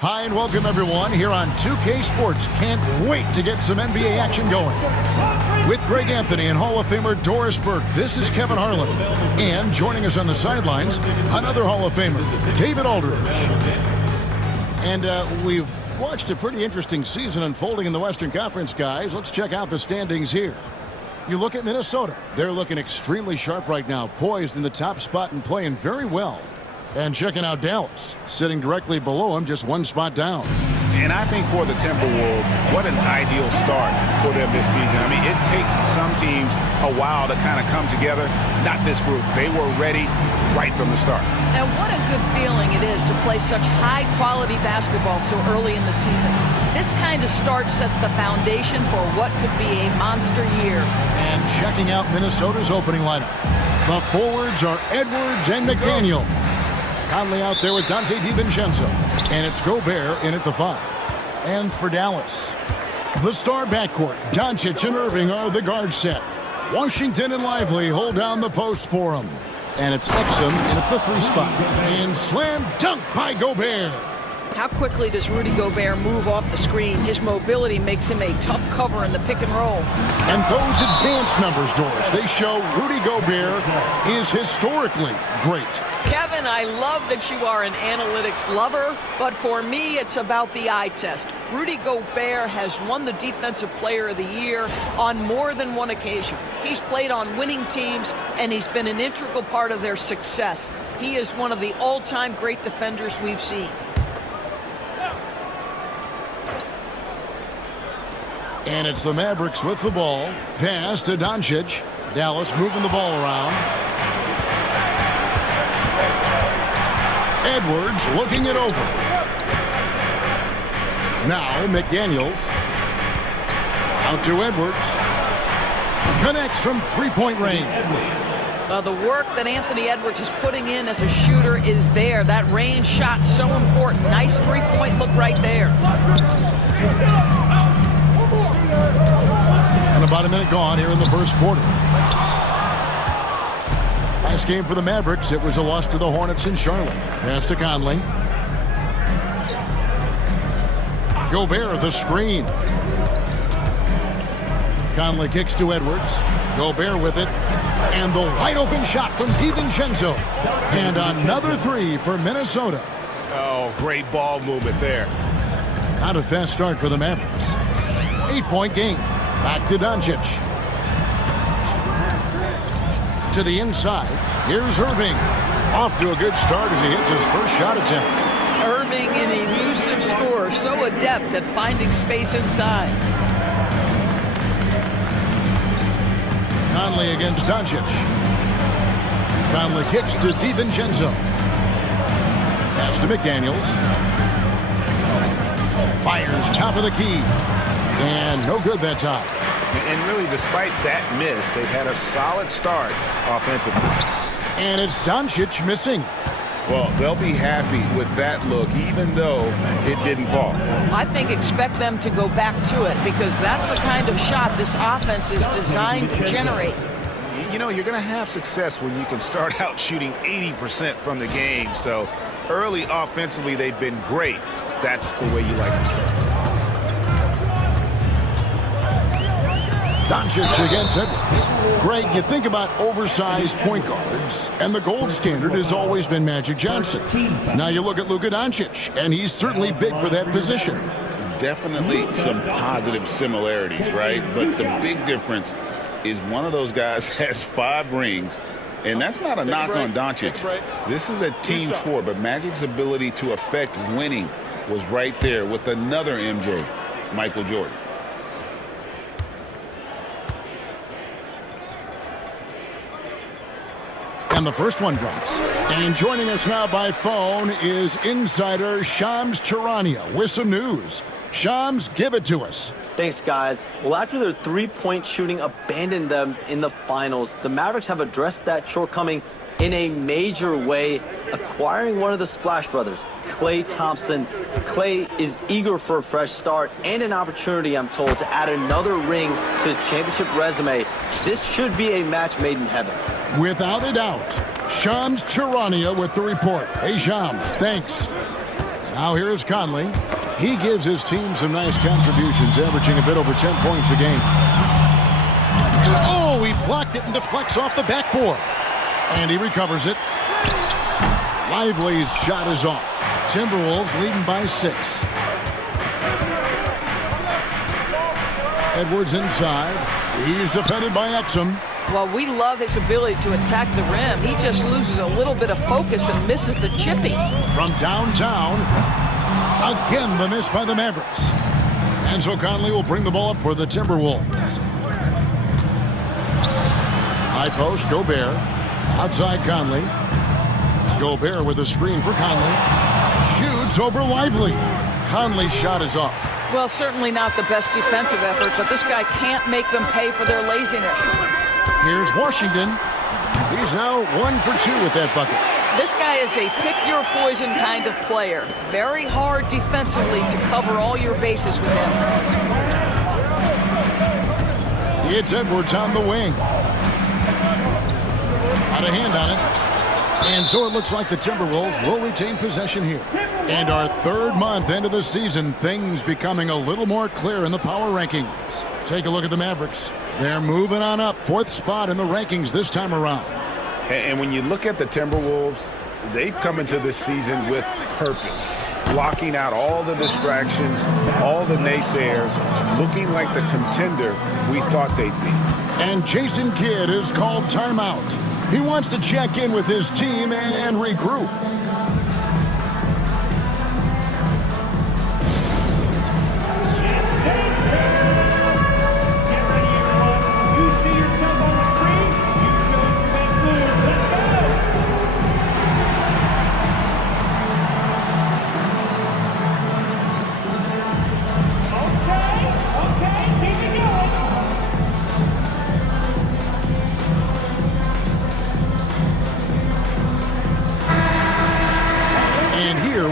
Hi and welcome everyone here on 2K Sports. Can't wait to get some NBA action going. With Greg Anthony and Hall of Famer Doris Burke, this is Kevin Harlan. And joining us on the sidelines, another Hall of Famer, David Aldridge. And we've watched a pretty interesting season unfolding in the Western Conference, guys. Let's check out the standings here. You look at Minnesota. They're looking extremely sharp right now, poised in the top spot and playing very well. And checking out Dallas, sitting directly below him, just one spot down. And I think for the Timberwolves, what an ideal start for them this season. I mean, it takes some teams a while to kind of come together. Not this group. They were ready right from the start. And what a good feeling it is to play such high-quality basketball so early in the season. This kind of start sets the foundation for what could be a monster year. And checking out Minnesota's opening lineup. The forwards are Edwards and McDaniel. Conley out there with Dante DiVincenzo. And it's Gobert in at the 5. And for Dallas, the star backcourt, Doncic and Irving are the guard set. Washington and Lively hold down the post for him. And it's Exum in at the 3 spot. And slam dunk by Gobert. How quickly does Rudy Gobert move off the screen? His mobility makes him a tough cover in the pick and roll. And those advanced numbers, Doris, they show Rudy Gobert is historically great. Kevin, I love that you are an analytics lover, but for me, it's about the eye test. Rudy Gobert has won the Defensive Player of the Year on more than one occasion. He's played on winning teams, and he's been an integral part of their success. He is one of the all-time great defenders we've seen. And it's the Mavericks with the ball. Pass to Doncic. Dallas moving the ball around. Edwards looking it over. Now McDaniels. Out to Edwards. Connects from three-point range. The work that Anthony Edwards is putting in as a shooter is there. That range shot so important. Nice three-point look right there. And about a minute gone here in the first quarter. Last game for the Mavericks, it was a loss to the Hornets in Charlotte. Pass to Conley. Gobert the screen. Conley kicks to Edwards. Gobert with it. And the wide open shot from DiVincenzo. And another 3 for Minnesota. Oh, great ball movement there. Not a fast start for the Mavericks. 8-point game. Back to Doncic. To the inside. Here's Irving. Off to a good start as he hits his first shot attempt. Irving, an elusive scorer, so adept at finding space inside. Conley against Doncic. Conley kicks to DiVincenzo. Pass to McDaniels. Fires top of the key. And no good that time. And really, despite that miss, they've had a solid start offensively. And it's Doncic missing. Well, they'll be happy with that look, even though it didn't fall. I think expect them to go back to it because that's the kind of shot this offense is designed to generate. You know, you're going to have success when you can start out shooting 80% from the game. So early offensively, they've been great. That's the way you like to start. Doncic against Edwards. Greg, you think about oversized point guards, and the gold standard has always been Magic Johnson. Now you look at Luka Doncic, and he's certainly big for that position. Definitely some positive similarities, right? But the big difference is one of those guys has 5 rings, and that's not a knock on Doncic. This is a team sport, but Magic's ability to affect winning was right there with another MJ, Michael Jordan. And the first one drops. And joining us now by phone is insider Shams Charania with some news. Shams, give it to us. Thanks, guys. Well, after their three-point shooting abandoned them in the finals, the Mavericks have addressed that shortcoming in a major way, acquiring one of the Splash Brothers, Klay Thompson. Klay is eager for a fresh start and an opportunity, I'm told, to add another ring to his championship resume. This should be a match made in heaven. Without a doubt. Shams Charania with the report. Hey, Shams, thanks. Now here is Conley. He gives his team some nice contributions, averaging a bit over 10 points a game. Oh, he blocked it and deflects off the backboard. And he recovers it. Lively's shot is off. Timberwolves leading by 6. Edwards inside. He's defended by Exum. Well, we love his ability to attack the rim. He just loses a little bit of focus and misses the chippy. From downtown, again the miss by the Mavericks. And so Conley will bring the ball up for the Timberwolves. High post, Gobert. Outside Conley. Gobert with a screen for Conley. Shoots over Lively. Conley's shot is off. Well, certainly not the best defensive effort, but this guy can't make them pay for their laziness. Here's Washington. He's now 1 for 2 with that bucket. This guy is a pick-your-poison kind of player. Very hard defensively to cover all your bases with him. It's Edwards on the wing. Got a hand on it. And so it looks like the Timberwolves will retain possession here. And our 3rd month into the season, things becoming a little more clear in the power rankings. Take a look at the Mavericks. They're moving on up, 4th spot in the rankings this time around. And when you look at the Timberwolves, they've come into this season with purpose, blocking out all the distractions, all the naysayers, looking like the contender we thought they'd be. And Jason Kidd is called timeout. He wants to check in with his team and regroup.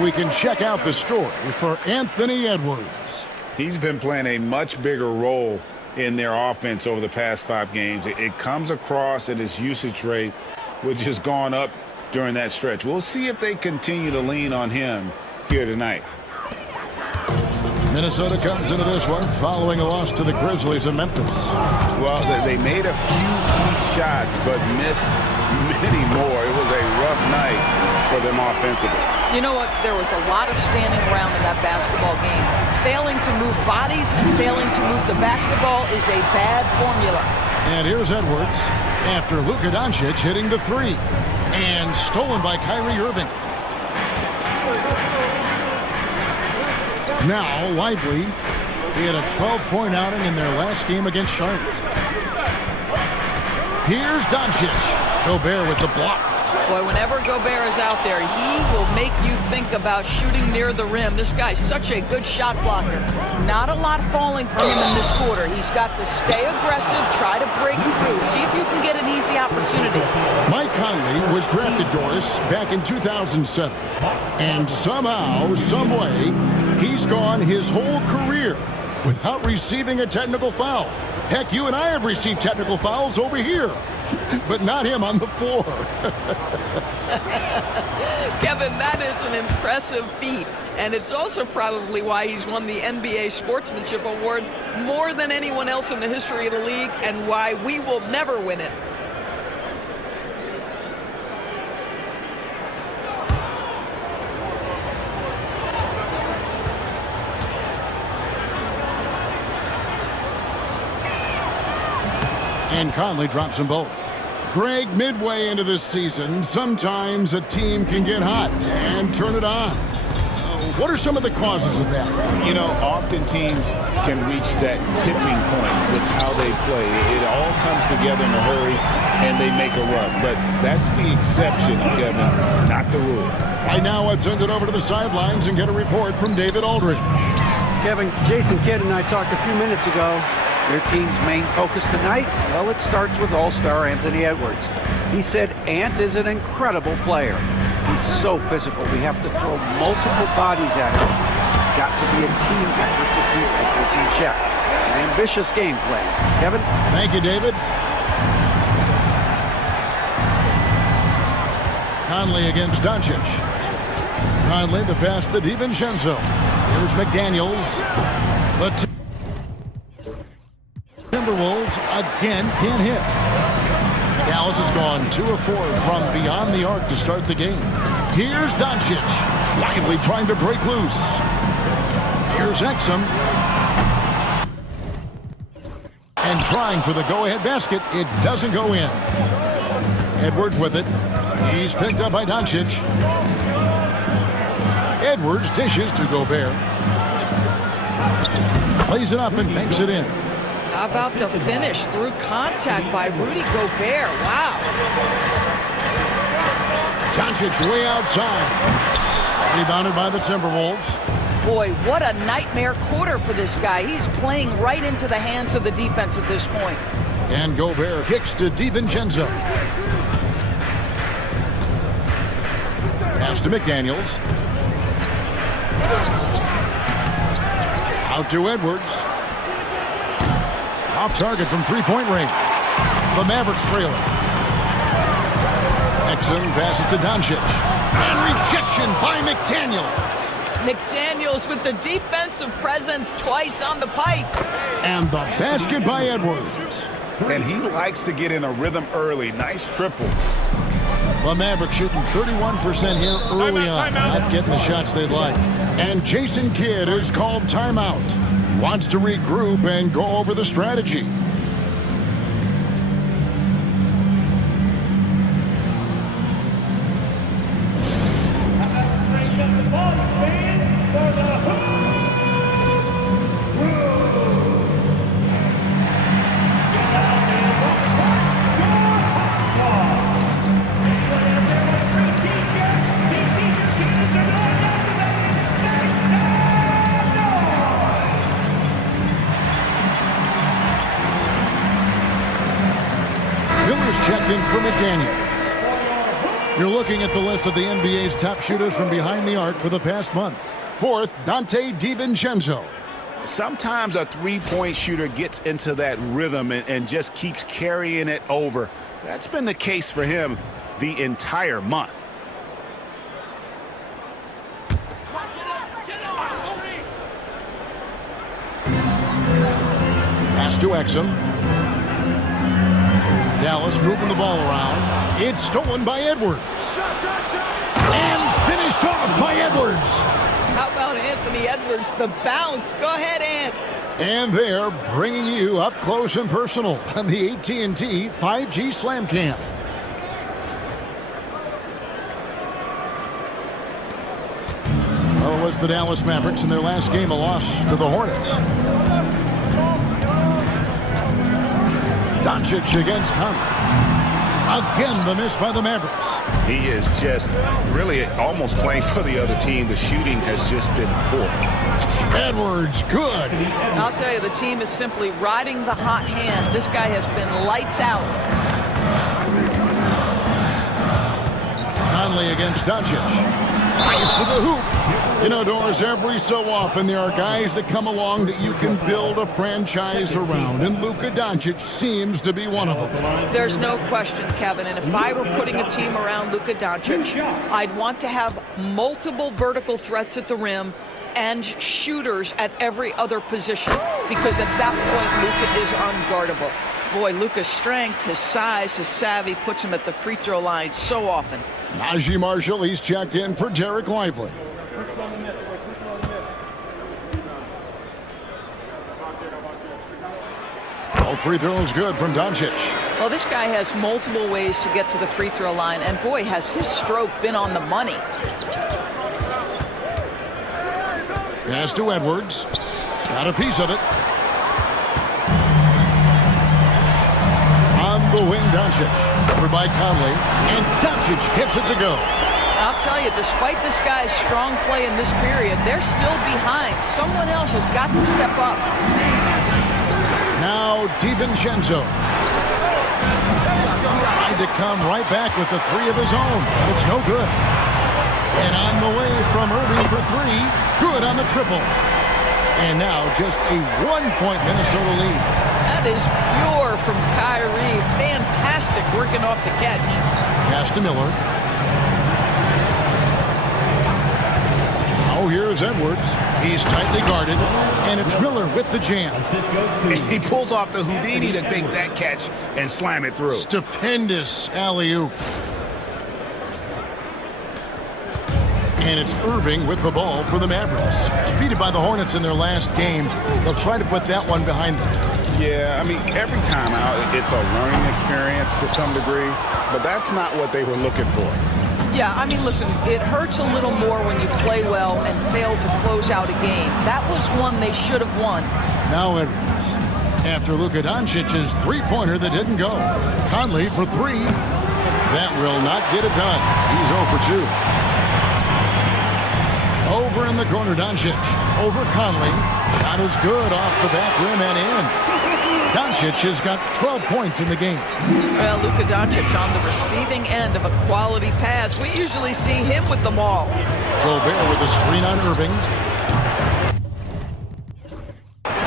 We can check out the story for Anthony Edwards. He's been playing a much bigger role in their offense over the past 5 games. It comes across in his usage rate, which has gone up during that stretch. We'll see if they continue to lean on him here tonight. Minnesota comes into this one following a loss to the Grizzlies of Memphis. Well, they made a few key shots, but missed many more. It was a rough night for them offensively. You know what? There was a lot of standing around in that basketball game. Failing to move bodies and failing to move the basketball is a bad formula. And here's Edwards after Luka Doncic hitting the 3. And stolen by Kyrie Irving. Now, Lively. He had a 12-point outing in their last game against Charlotte. Here's Doncic. Gobert with the block. Boy, whenever Gobert is out there, he will make you think about shooting near the rim. This guy's such a good shot blocker. Not a lot falling for him in this quarter. He's got to stay aggressive, try to break through, see if you can get an easy opportunity. Mike Conley was drafted, Doris, back in 2007. And somehow, someway, he's gone his whole career without receiving a technical foul. Heck, you and I have received technical fouls over here. But not him on the floor. Kevin, that is an impressive feat. And it's also probably why he's won the NBA Sportsmanship Award more than anyone else in the history of the league, and why we will never win it. And Conley drops them both. Greg, midway into this season, sometimes a team can get hot and turn it on. What are some of the causes of that? You know, often teams can reach that tipping point with how they play. It all comes together in a hurry, and they make a run. But that's the exception, Kevin, not the rule. Right now, let's send it over to the sidelines and get a report from David Aldridge. Kevin, Jason Kidd and I talked a few minutes ago. Their team's main focus tonight, well, it starts with All-Star Anthony Edwards. He said Ant is an incredible player. He's so physical. We have to throw multiple bodies at him. It's got to be a team effort to keep Edwards in check. An ambitious game plan. Kevin? Thank you, David. Conley against Doncic. Conley, the pass to DiVincenzo. Here's McDaniels. The Timberwolves again can't hit. Dallas has gone 2 of 4 from beyond the arc to start the game. Here's Doncic. Lively trying to break loose. Here's Exum. And trying for the go-ahead basket. It doesn't go in. Edwards with it. He's picked up by Doncic. Edwards dishes to Gobert. Plays it up and banks it in. How about the finish through contact by Rudy Gobert? Wow. Doncic way outside. Rebounded by the Timberwolves. Boy, what a nightmare quarter for this guy. He's playing right into the hands of the defense at this point. And Gobert kicks to DiVincenzo. Pass to McDaniels. Out to Edwards. Off target from three-point range. The Mavericks trailing. Exum passes to Doncic. And rejection by McDaniels. McDaniels with the defensive presence twice on the pipes. And the basket by Edwards. And he likes to get in a rhythm early. Nice triple. The Mavericks shooting 31% here early on. Not getting the shots they'd like. And Jason Kidd is called timeout. He wants to regroup and go over the strategy. Checking for McDaniels. You're looking at the list of the NBA's top shooters from behind the arc for the past month. Fourth, Dante DiVincenzo. Sometimes a three-point shooter gets into that rhythm and just keeps carrying it over. That's been the case for him the entire month. Pass to Exum. Dallas moving the ball around. It's stolen by Edwards. And finished off by Edwards. How about Anthony Edwards, the bounce? Go ahead, Ant. And they're bringing you up close and personal on the AT&T 5G Slam Cam. Well, it was the Dallas Mavericks in their last game, a loss to the Hornets. Doncic against Conley. Again, the miss by the Mavericks. He is just really almost playing for the other team. The shooting has just been poor. Edwards, good. I'll tell you, the team is simply riding the hot hand. This guy has been lights out. Conley against Doncic. Nice to the hoop. You know, Doris, every so often there are guys that come along that you can build a franchise around, and Luka Doncic seems to be one of them. There's no question, Kevin, and if I were putting a team around Luka Doncic, I'd want to have multiple vertical threats at the rim and shooters at every other position, because at that point, Luka is unguardable. Boy, Luka's strength, his size, his savvy puts him at the free throw line so often. Najee Marshall, he's checked in for Derek Lively. All free throws good from Doncic. Well, this guy has multiple ways to get to the free throw line, and boy, has his stroke been on the money. Pass to Edwards. Got a piece of it. On the wing, Doncic. Covered by Conley. And Doncic hits it to go. I'll tell you, despite this guy's strong play in this period, they're still behind. Someone else has got to step up. Now DiVincenzo. Trying to come right back with the three of his own. But it's no good. And on the way from Irving for three. Good on the triple. And now just a 1-point Minnesota lead. That is pure from Kyrie. Fantastic working off the catch. Pass to Miller. here's Edwards. He's tightly guarded, and it's Miller with the jam. He pulls off the Houdini to make that catch and slam it through. Stupendous alley-oop. And it's Irving with the ball for the Mavericks. Defeated by the Hornets in their last game, they'll try to put that one behind them. Yeah, I mean, every time out, it's a learning experience to some degree, but that's not what they were looking for. Yeah, I mean, listen, it hurts a little more when you play well and fail to close out a game. That was one they should have won. Now Edwards. After Luka Doncic's three-pointer that didn't go. Conley for three. That will not get it done. He's 0 for 2. Over in the corner, Doncic. Over Conley. Shot is good off the back rim and in. Doncic has got 12 points in the game. Well, Luka Doncic on the receiving end of a quality pass. We usually see him with the ball. Gobert with a screen on Irving.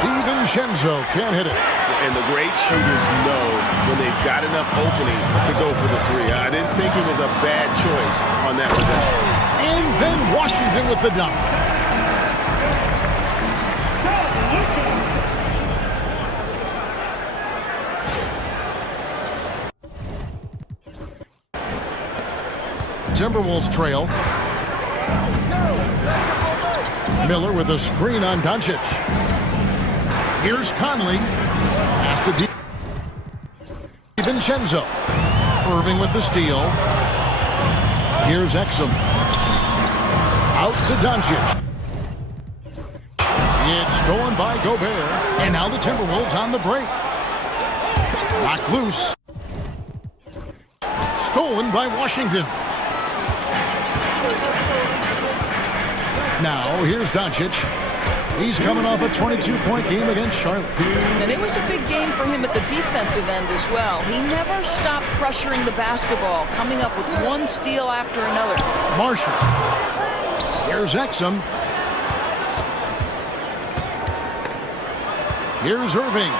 DiVincenzo can't hit it. And the great shooters know when they've got enough opening to go for the three. I didn't think it was a bad choice on that possession. And then Washington with the dunk. Timberwolves trail. Miller with a screen on Doncic. Here's Conley. Pass to DiVincenzo. Irving with the steal. Here's Exum. Out to Doncic. It's stolen by Gobert. And now the Timberwolves on the break. Knocked loose. Stolen by Washington. Now, here's Doncic. He's coming off a 22-point game against Charlotte. And it was a big game for him at the defensive end as well. He never stopped pressuring the basketball, coming up with one steal after another. Marshall. Here's Exum. Here's Irving.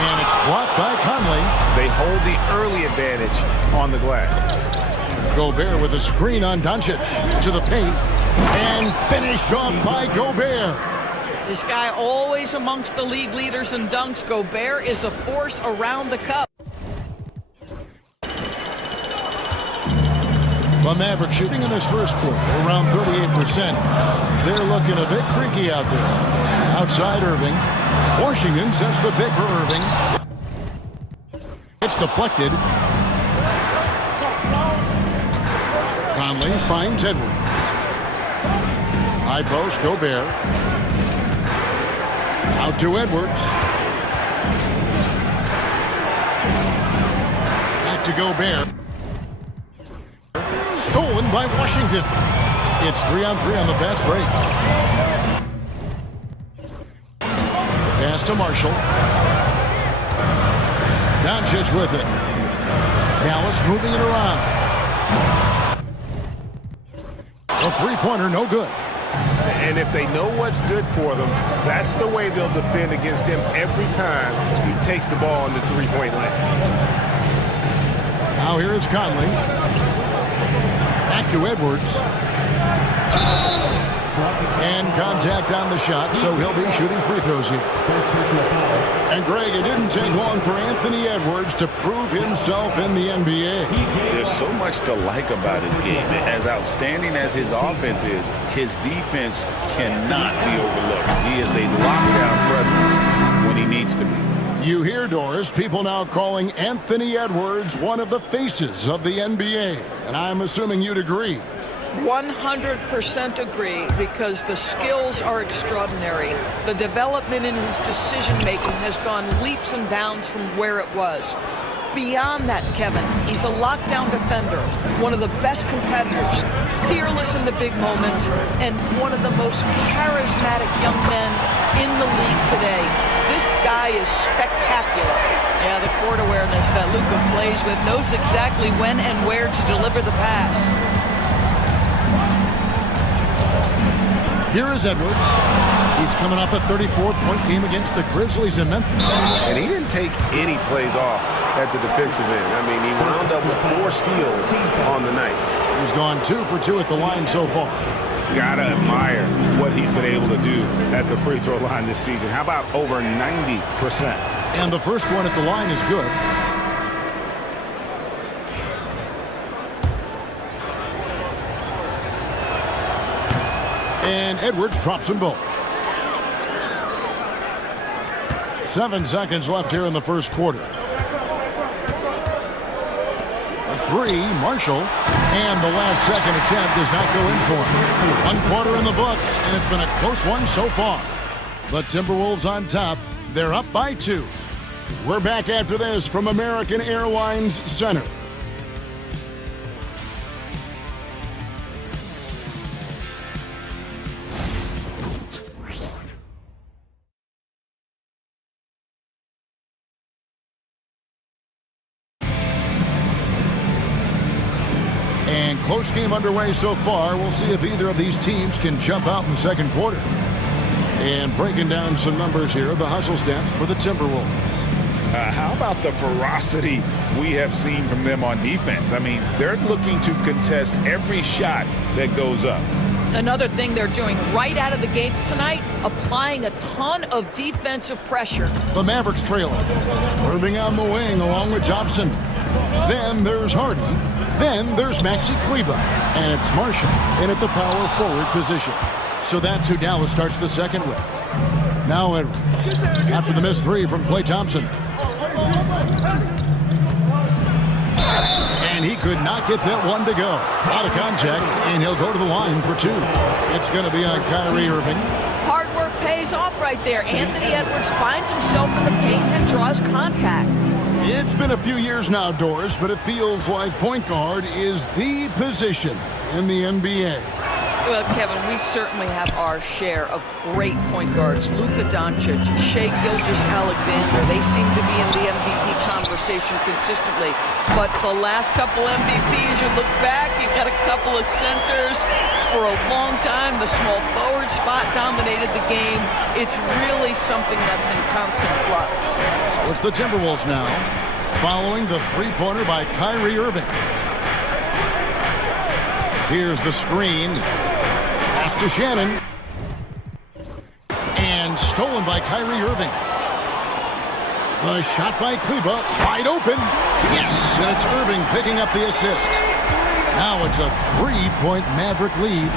And it's blocked by Conley. They hold the early advantage on the glass. Gobert with a screen on Doncic to the paint and finished off by Gobert. This guy always amongst the league leaders in dunks. Gobert is a force around the cup. The Mavericks shooting in this first quarter around 38%. They're looking a bit creaky out there. Outside Irving. Washington sets the pick for Irving. It's deflected. Conley finds Edwards. High post, Gobert. Out to Edwards. Back to Gobert. Stolen by Washington. It's 3-on-3 on the fast break. Pass to Marshall. Doncic with it. Dallas moving it around. A three-pointer, no good. And if they know what's good for them, that's the way they'll defend against him every time he takes the ball in the three-point line. Now here is Conley. Back to Edwards. And contact on the shot, so he'll be shooting free throws here. And Greg, it didn't take long for Anthony Edwards to prove himself in the NBA. There's so much to like about his game. As outstanding as his offense is, his defense cannot be overlooked. He is a lockdown presence when he needs to be. You hear, Doris, people now calling Anthony Edwards one of the faces of the NBA. And I'm assuming you'd agree. 100% agree, because the skills are extraordinary. The development in his decision-making has gone leaps and bounds from where it was. Beyond that, Kevin, he's a lockdown defender, one of the best competitors, fearless in the big moments, and one of the most charismatic young men in the league today. This guy is spectacular. Yeah, the court awareness that Luka plays with, knows exactly when and where to deliver the pass. Here is Edwards. He's coming off a 34-point game against the Grizzlies in Memphis. And he didn't take any plays off at the defensive end. I mean, he wound up with 4 steals on the night. He's gone 2 for 2 at the line so far. Gotta admire what he's been able to do at the free throw line this season. How about over 90%? And the first one at the line is good. And Edwards drops them both. 7 seconds left here in the first quarter. A 3, Marshall. And the last second attempt does not go in for him. 1 quarter in the books, and it's been a close one so far. But Timberwolves on top. They're up by 2. We're back after this from American Airlines Center. And close game underway so far. We'll see if either of these teams can jump out in the second quarter. And breaking down some numbers here, the hustle stats for the Timberwolves. How about the ferocity we have seen from them on defense? I mean, they're looking to contest every shot that goes up. Another thing they're doing right out of the gates tonight, applying a ton of defensive pressure. The Mavericks trailing. Irving on the wing along with Jobson. Then there's Hardy. Then there's Maxi Kleber. And it's Marshall in at the power forward position. So that's who Dallas starts the second with. Now Edwards. After the missed 3 from Klay Thompson. And he could not get that one to go. Out of contact, and he'll go to the line for 2. It's going to be on Kyrie Irving. Hard work pays off right there. Anthony Edwards finds himself in the paint and draws contact. It's been a few years now, Doris, but it feels like point guard is the position in the NBA. Well, Kevin, we certainly have our share of great point guards. Luka Doncic, Shai Gilgeous-Alexander, they seem to be in the MVP conversation consistently. But the last couple MVPs, you look back, you've got a couple of centers. For a long time, the small forward spot dominated the game. It's really something that's in constant flux. So it's the Timberwolves now, following the three-pointer by Kyrie Irving. Here's the screen. Pass to Shannon. And stolen by Kyrie Irving. The shot by Kleber, wide open. Yes, and it's Irving picking up the assist. Now it's a 3-point Maverick lead.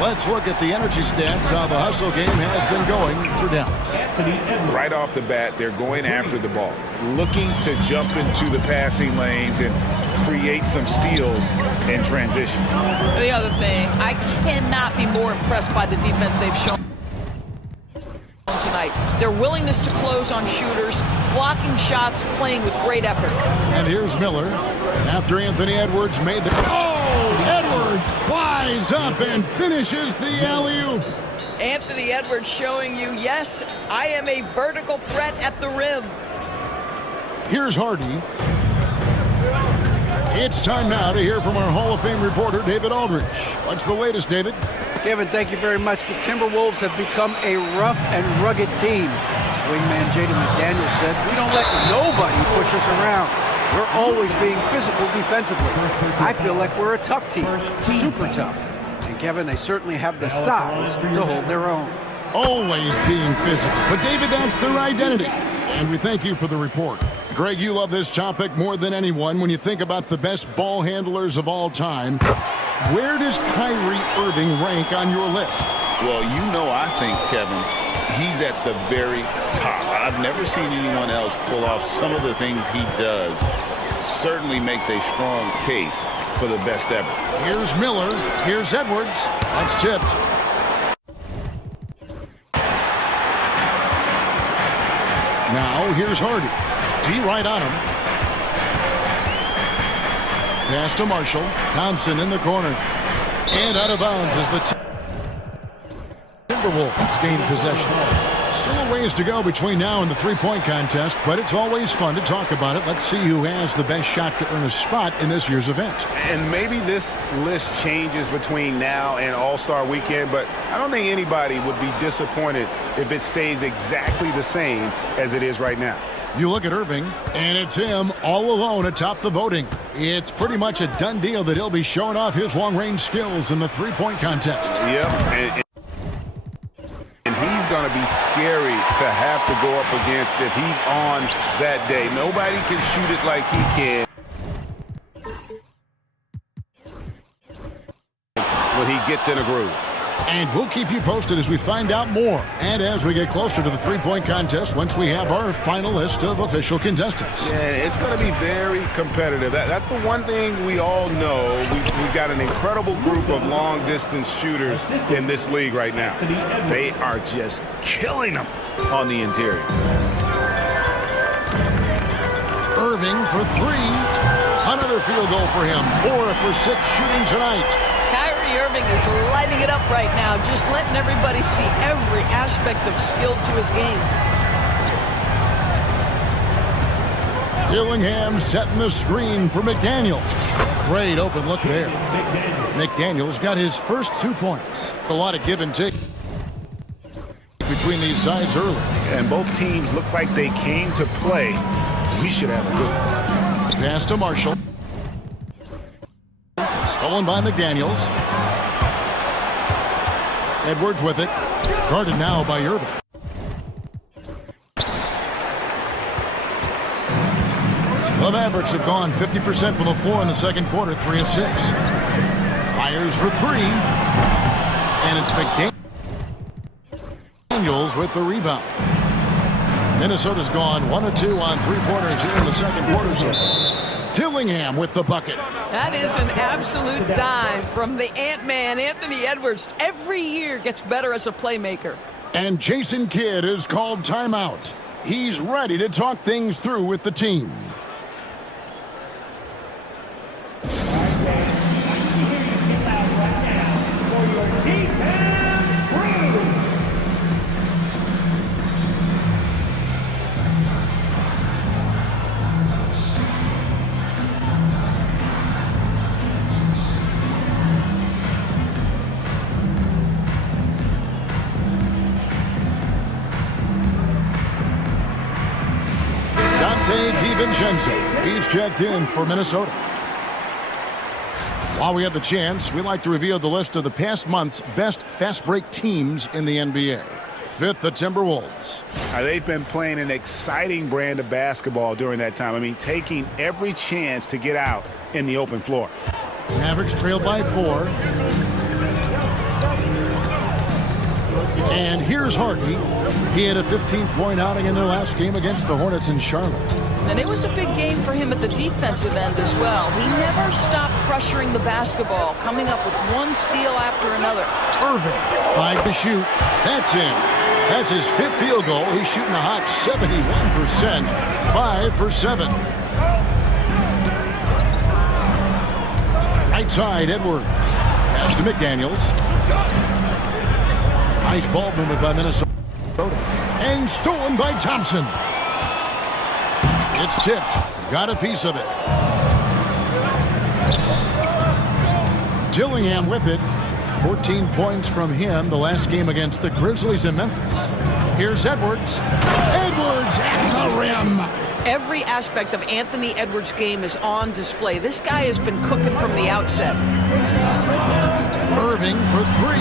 Let's look at the energy stats, how the hustle game has been going for Dallas. Right off the bat, they're going after the ball, looking to jump into the passing lanes and create some steals in transition. The other thing, I cannot be more impressed by the defense they've shown tonight. Their willingness to close on shooters, blocking shots, playing with great effort. And here's Miller after Anthony Edwards made the... Oh, Edwards flies up and finishes the alley-oop. Anthony Edwards showing you, yes, I am a vertical threat at the rim. Here's Hardy. It's time now to hear from our Hall of Fame reporter, David Aldridge. What's the latest, David? Kevin, thank you very much. The Timberwolves have become a rough and rugged team. Swingman Jaden McDaniels said, "We don't let nobody push us around. We're always being physical defensively. I feel like we're a tough team, super tough." And Kevin, they certainly have the size to hold their own. Always being physical. But David, that's their identity. And we thank you for the report. Greg, you love this topic more than anyone. When you think about the best ball handlers of all time, where does Kyrie Irving rank on your list? Well, you know, I think, Kevin, he's at the very top. I've never seen anyone else pull off some of the things he does. Certainly makes a strong case for the best ever. Here's Miller. Here's Edwards. That's tipped. Now, here's Hardy. D right on him. Pass to Marshall. Thompson in the corner. And out of bounds as the Timberwolves gain possession. Still a ways to go between now and the three-point contest, but it's always fun to talk about it. Let's see who has the best shot to earn a spot in this year's event. And maybe this list changes between now and All-Star Weekend, but I don't think anybody would be disappointed if it stays exactly the same as it is right now. You look at Irving, and it's him all alone atop the voting. It's pretty much a done deal that he'll be showing off his long-range skills in the three-point contest. Yep, and he's going to be scary to have to go up against if he's on that day. Nobody can shoot it like he can when he gets in a groove. And we'll keep you posted as we find out more and as we get closer to the three-point contest once we have our final list of official contestants. Yeah, it's going to be very competitive. That's the one thing we all know. We've got an incredible group of long-distance shooters in this league right now. They are just killing them on the interior. Irving for three. Another field goal for him. 4 for 6 shooting tonight. Kyrie Irving is lighting it up right now, just letting everybody see every aspect of skill to his game. Dillingham setting the screen for McDaniels. Great open look there. McDaniels got his first 2 points. A lot of give and take between these sides early. And both teams look like they came to play. We should have a good one. Pass to Marshall. Stolen by McDaniels. Edwards with it. Guarded now by Irving. The Mavericks have gone 50% from the floor in the second quarter, 3 of 6. Fires for 3. And it's McDaniels with the rebound. Minnesota's gone 1 of 2 on three-pointers here in the second quarter so far. Dillingham with the bucket. That is an absolute dime from the Ant-Man, Anthony Edwards. Every year gets better as a playmaker. And Jason Kidd is called timeout. He's ready to talk things through with the team. He's checked in for Minnesota. While we have the chance, we like to reveal the list of the past month's best fast break teams in the NBA. 5th, the Timberwolves. They've been playing an exciting brand of basketball during that time. I mean, taking every chance to get out in the open floor. Mavericks trailed by 4. And here's Hardy. He had a 15-point outing in their last game against the Hornets in Charlotte. And it was a big game for him at the defensive end as well. He never stopped pressuring the basketball, coming up with one steal after another. Irving, 5 to shoot. That's in. That's his 5th field goal. He's shooting a hot 71%. 5 for 7. Right side, Edwards. Pass to McDaniels. Nice ball movement by Minnesota. And stolen by Thompson. It's tipped. Got a piece of it. Dillingham with it. 14 points from him the last game against the Grizzlies in Memphis. Here's Edwards. Edwards at the rim. Every aspect of Anthony Edwards' game is on display. This guy has been cooking from the outset. Irving for 3.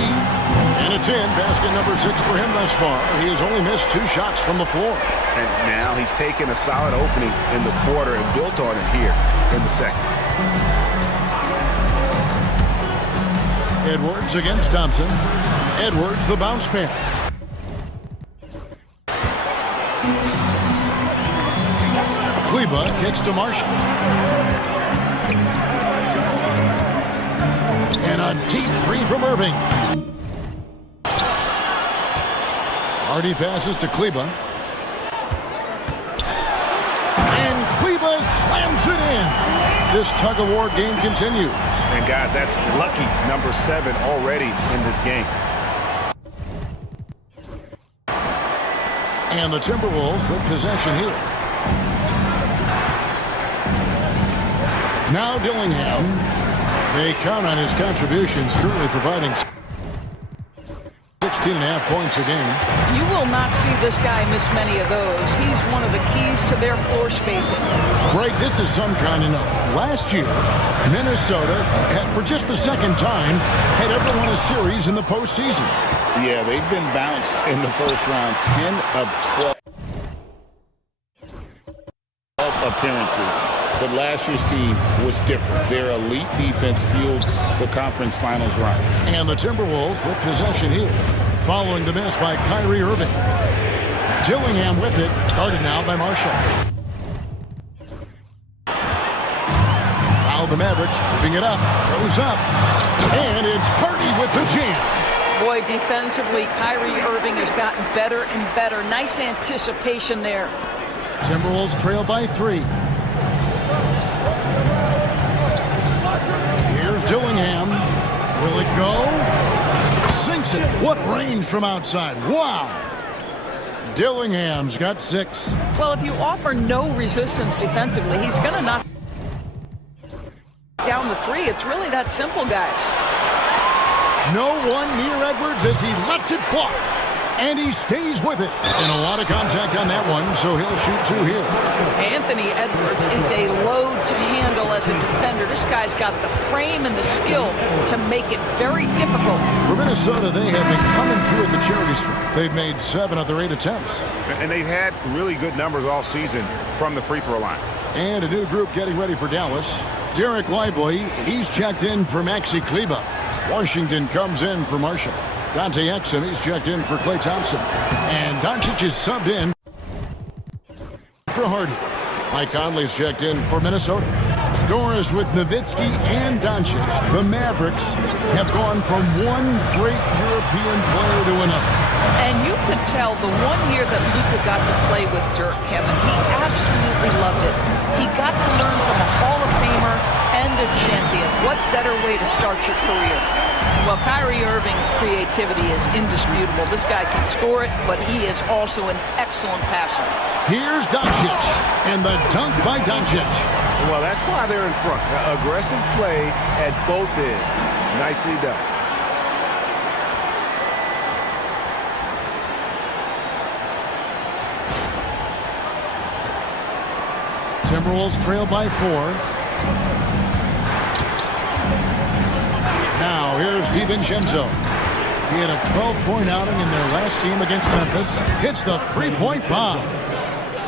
And it's in. Basket number 6 for him thus far. He has only missed 2 shots from the floor. And now he's taken a solid opening in the quarter and built on it here in the second. Edwards against Thompson. Edwards the bounce pass. Kleba kicks to Marshall. And a deep 3 from Irving. Hardy passes to Kleba. And Kleba slams it in. This tug-of-war game continues. And guys, that's lucky number 7 already in this game. And the Timberwolves with possession here. Now Dillingham. They count on his contributions, currently providing 16.5 points a game. You will not see this guy miss many of those. He's one of the keys to their floor spacing. Greg, this is some kind of note. Last year, Minnesota, for just the second time, had ever won a series in the postseason. Yeah, they've been bounced in the first round 10 of 12 appearances. But last year's team was different. Their elite defense fueled the conference finals run. And the Timberwolves with possession here, following the miss by Kyrie Irving. Dillingham with it, guarded now by Marshall. Now the Mavericks moving it up, goes up, and it's Hardy with the jam. Boy, defensively, Kyrie Irving has gotten better and better. Nice anticipation there. Timberwolves trail by 3. Here's Dillingham. Will it go? Sinks it. What range from outside. Wow. Dillingham's got 6. Well, if you offer no resistance defensively, he's going to knock down the 3. It's really that simple, guys. No one near Edwards as he lets it fly. And he stays with it. And a lot of contact on that one, so he'll shoot 2 here. Anthony Edwards is a load to handle as a defender. This guy's got the frame and the skill to make it very difficult. For Minnesota, they have been coming through at the charity stripe. They've made 7 of their 8 attempts. And they've had really good numbers all season from the free throw line. And a new group getting ready for Dallas. Derek Lively, he's checked in for Maxi Kleba. Washington comes in for Marshall. Dante Exum, he's checked in for Klay Thompson. And Doncic is subbed in for Hardy. Mike Conley's checked in for Minnesota. Doris with Nowitzki and Doncic. The Mavericks have gone from one great European player to another. And you could tell the one year that Luka got to play with Dirk, Kevin, he absolutely loved it. He got to learn from a Hall of Famer and a champion. What better way to start your career? Well, Kyrie Irving's creativity is indisputable. This guy can score it, but he is also an excellent passer. Here's Doncic, and the dunk by Doncic. Well, that's why they're in front. Aggressive play at both ends. Nicely done. Timberwolves trail by 4. Now, here's DiVincenzo. He had a 12-point outing in their last game against Memphis. Hits the 3-point bomb.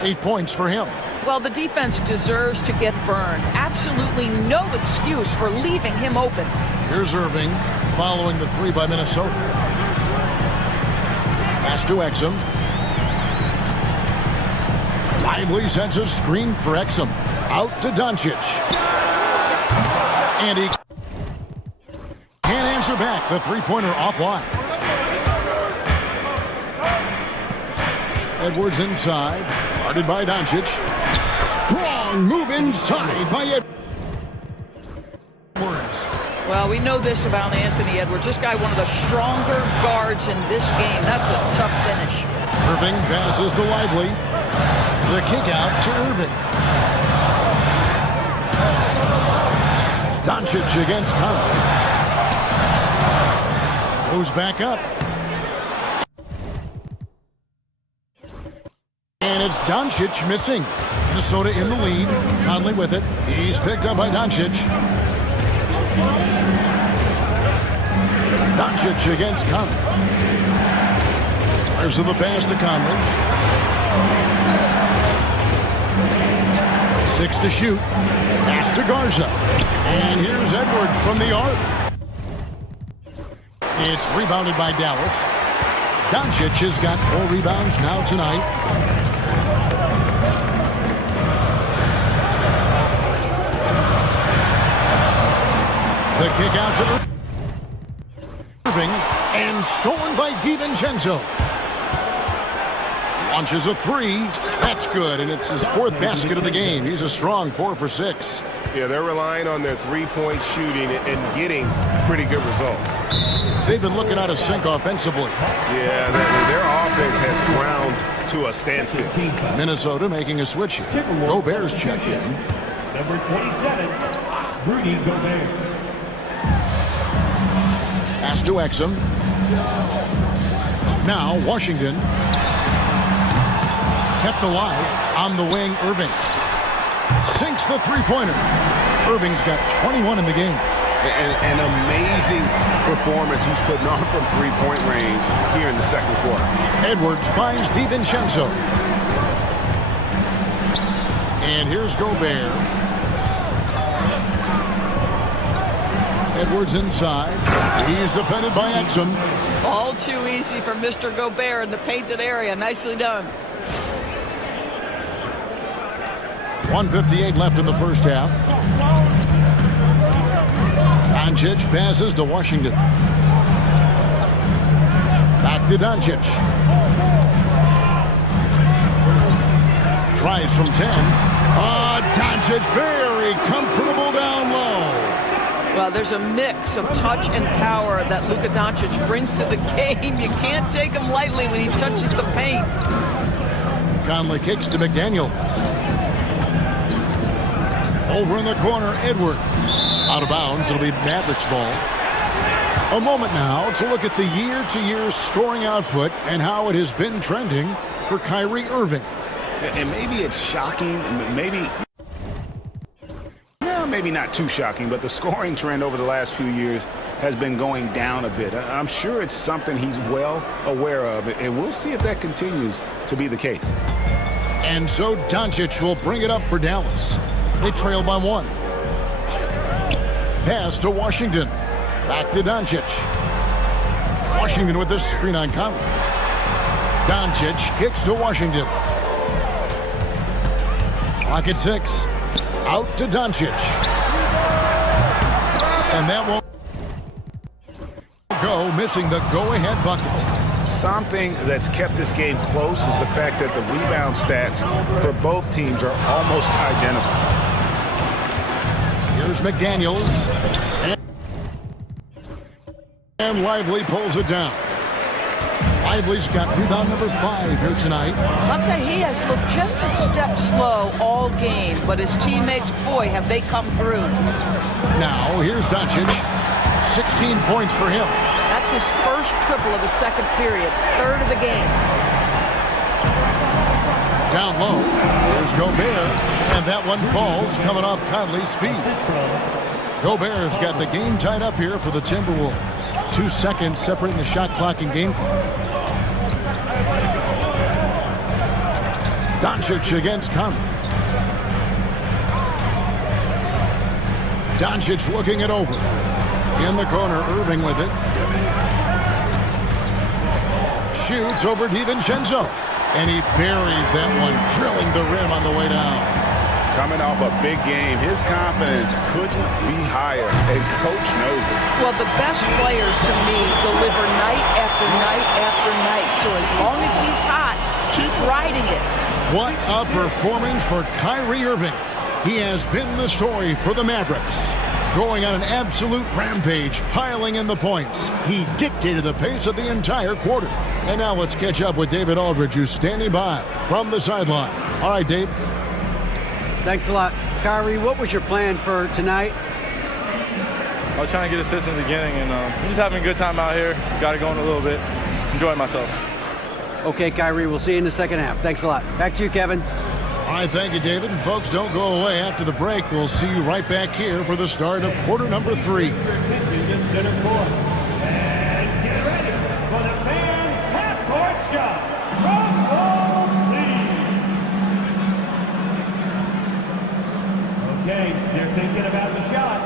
8 points for him. Well, the defense deserves to get burned. Absolutely no excuse for leaving him open. Here's Irving following the 3 by Minnesota. Pass to Exum. Lively sends a screen for Exum. Out to Doncic. And he can't answer back. The 3-pointer offline. Edwards inside. Guarded by Doncic. Strong move inside by Edwards. Well, we know this about Anthony Edwards. This guy, one of the stronger guards in this game. That's a tough finish. Irving passes to Lively. The kick out to Irving. Doncic against Conley. Goes back up. And it's Doncic missing. Minnesota in the lead. Conley with it. He's picked up by Doncic. Doncic against Conley. There's the pass to Conley. 6 to shoot. Pass to Garza. And here's Edwards from the arc. It's rebounded by Dallas. Doncic has got 4 rebounds now tonight. The kick out to Irving and stolen by DiVincenzo. Launches a three. That's good, and it's his 4th basket of the game. He's a strong 4 for 6. Yeah, they're relying on their three-point shooting and getting pretty good results. They've been looking out of sync offensively. Yeah, their offense has ground to a standstill. Minnesota making a switch here. Gobert's checked in. Number 27, Rudy Gobert. Pass to Exum. Now Washington. Kept alive on the wing, Irving. Sinks the three-pointer. Irving's got 21 in the game. An amazing performance he's putting on from three-point range here in the second quarter. Edwards finds DiVincenzo. And here's Gobert. Edwards inside. He's defended by Exum. All too easy for Mr. Gobert in the painted area. Nicely done. 1:58 left in the first half. Doncic passes to Washington. Back to Doncic. Tries from 10. Doncic very comfortable down low. Well, there's a mix of touch and power that Luka Doncic brings to the game. You can't take him lightly when he touches the paint. Conley kicks to McDaniels. Over in the corner, Edwards. Out of bounds, it'll be Mavericks ball. A moment now to look at the year-to-year scoring output and how it has been trending for Kyrie Irving. And maybe it's shocking, maybe not too shocking, but the scoring trend over the last few years has been going down a bit. I'm sure it's something he's well aware of, and we'll see if that continues to be the case. And so Doncic will bring it up for Dallas. They trail by 1. Pass to Washington. Back to Doncic. Washington with this screen on Conley. Doncic kicks to Washington. Clock at 6. Out to Doncic. And that won't go, missing the go-ahead bucket. Something that's kept this game close is the fact that the rebound stats for both teams are almost identical. Here's McDaniels. And Lively pulls it down. Lively's got rebound number 5 here tonight. I'll say he has looked just a step slow all game, but his teammates, boy, have they come through. Now, here's Doncic. 16 points for him. That's his first triple of the second period, 3rd of the game. Down low, here's Gobert, and that one falls coming off Conley's feet. Gobert's got the game tied up here for the Timberwolves. 2 seconds separating the shot clock and game clock. Doncic against Conley. Doncic looking it over. In the corner, Irving with it. Shoots over DiVincenzo. And he buries that one, drilling the rim on the way down. Coming off a big game, his confidence couldn't be higher, and Coach knows it. Well, the best players, to me, deliver night after night after night. So as long as he's hot, keep riding it. What a performance for Kyrie Irving. He has been the story for the Mavericks. Going on an absolute rampage, piling in the points. He dictated the pace of the entire quarter. And now let's catch up with David Aldridge, who's standing by from the sideline. All right, Dave. Thanks a lot. Kyrie, what was your plan for tonight? I was trying to get assists in the beginning, and I'm just having a good time out here. Got it going a little bit. Enjoying myself. Okay, Kyrie, we'll see you in the second half. Thanks a lot. Back to you, Kevin. All right, thank you, David. And folks, don't go away. After the break, we'll see you right back here for the start of quarter number 3. Center court. And get ready for the fan half-court shot from Oakley. Okay, they're thinking about the shot.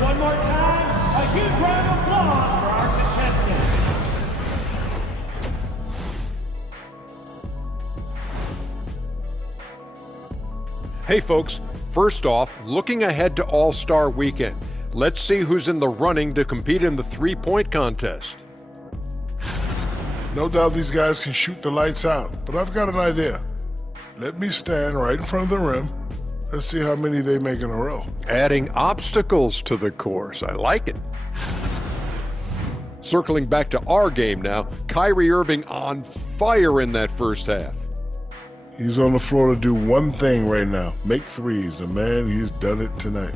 One more time, a huge round of applause for our contestants. Hey folks, first off, looking ahead to All-Star Weekend. Let's see who's in the running to compete in the three-point contest. No doubt these guys can shoot the lights out, but I've got an idea. Let me stand right in front of the rim. Let's see how many they make in a row. Adding obstacles to the course. I like it. Circling back to our game now, Kyrie Irving on fire in that first half. He's on the floor to do one thing right now, make threes. And man, he's done it tonight.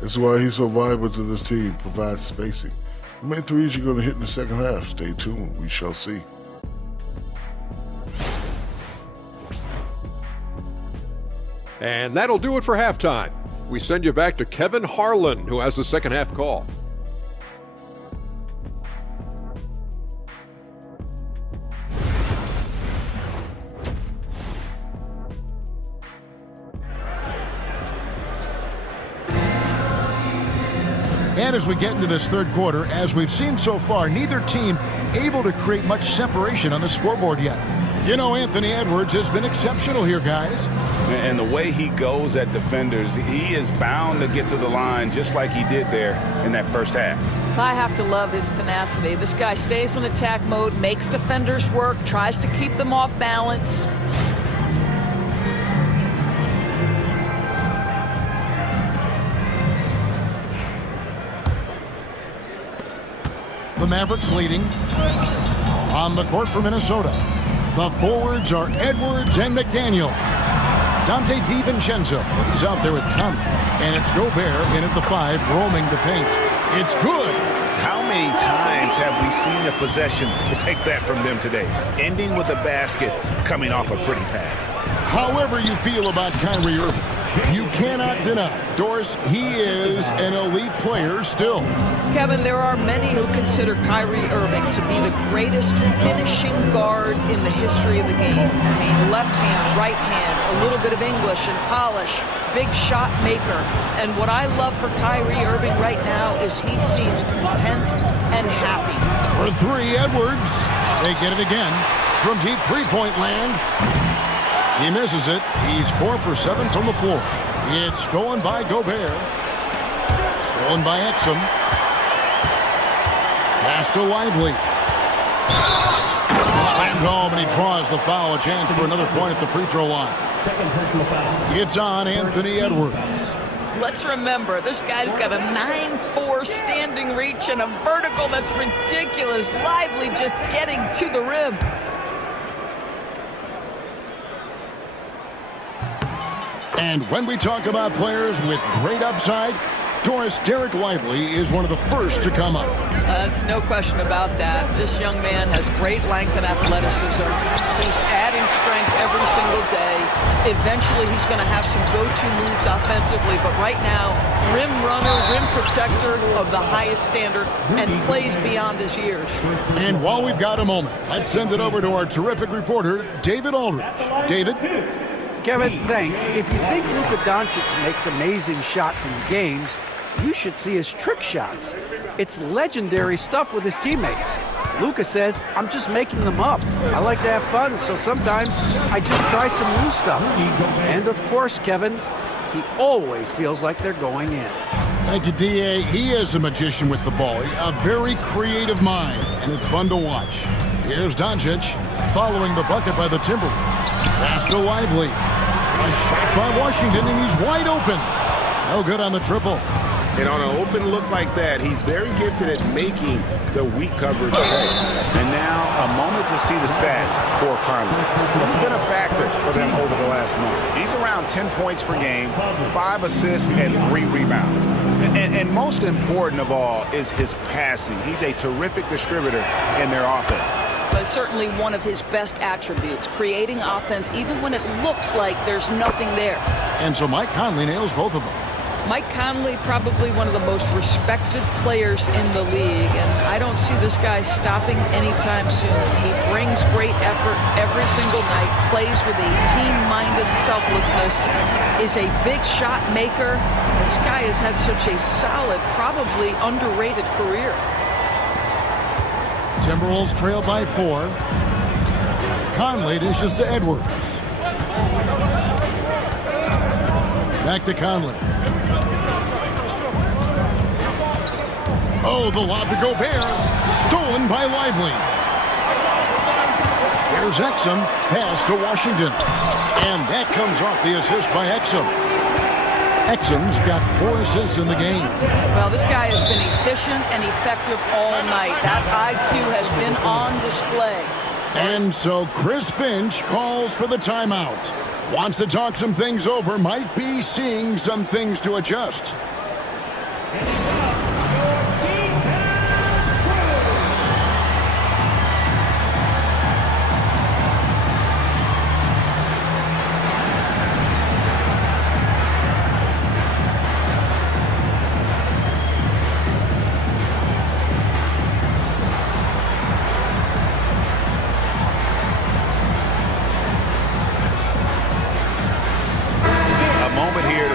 That's why he's so valuable to this team, provides spacing. How many threes are going to hit in the second half? Stay tuned, we shall see. And that'll do it for halftime. We send you back to Kevin Harlan, who has the second half call. And as we get into this third quarter, as we've seen so far, neither team able to create much separation on the scoreboard yet. You know, Anthony Edwards has been exceptional here, guys. And the way he goes at defenders, he is bound to get to the line just like he did there in that first half. I have to love his tenacity. This guy stays in attack mode, makes defenders work, tries to keep them off balance. The Mavericks leading on the court for Minnesota. The forwards are Edwards and McDaniel. Dante DiVincenzo, he's out there with Conley. And it's Gobert in at the 5, roaming the paint. It's good. How many times have we seen a possession like that from them today? Ending with a basket, coming off a pretty pass. However you feel about Kyrie Irving, you cannot deny, Doris, he is an elite player still. Kevin, there are many who consider Kyrie Irving to be the greatest finishing guard in the history of the game. I mean, left hand, right hand, a little bit of English and polish, big shot maker. And what I love for Kyrie Irving right now is he seems content and happy. For 3, Edwards. They get it again from deep three-point land. He misses it. He's 4 for 7 from the floor. It's stolen by Gobert. Stolen by Exum. Pass to Lively. Slammed home, and he draws the foul. A chance for another point at the free throw line. Second personal foul. It's on Anthony Edwards. Let's remember, this guy's got a 9-4 standing reach and a vertical that's ridiculous. Lively just getting to the rim. And when we talk about players with great upside, Doris, Derek Lively is one of the first to come up. That's no question about that. This young man has great length and athleticism. He's adding strength every single day. Eventually, he's going to have some go-to moves offensively, but right now, rim runner, rim protector of the highest standard, and plays beyond his years. And while we've got a moment, let's send it over to our terrific reporter, David Aldridge. David? Kevin, thanks. If you think Luka Doncic makes amazing shots in games, you should see his trick shots. It's legendary stuff with his teammates. Luka says, I'm just making them up. I like to have fun, so sometimes I just try some new stuff. And of course, Kevin, he always feels like they're going in. Thank you, D.A. He is a magician with the ball. A very creative mind, and it's fun to watch. Here's Doncic following the bucket by the Timberwolves. Pass to Lively. A shot by Washington, and he's wide open. No good on the triple. And on an open look like that, he's very gifted at making the weak coverage play. And now a moment to see the stats for Conley. He's been a factor for them over the last month. He's around 10 points per game, 5 assists, and 3 rebounds. And most important of all is his passing. He's a terrific distributor in their offense. But certainly one of his best attributes, creating offense even when it looks like there's nothing there. And so Mike Conley nails both of them. Mike Conley, probably one of the most respected players in the league, and I don't see this guy stopping anytime soon. He brings great effort every single night, plays with a team-minded selflessness, is a big shot maker. This guy has had such a solid, probably underrated career. Timberwolves trail by 4. Conley dishes to Edwards. Back to Conley. Oh, the lob to Gobert. Stolen by Lively. Here's Exum. Pass to Washington. And that comes off the assist by Exum. Exum's got 4 assists in the game. Well, this guy has been efficient and effective all night. That IQ has been on display. And so Chris Finch calls for the timeout. Wants to talk some things over. Might be seeing some things to adjust.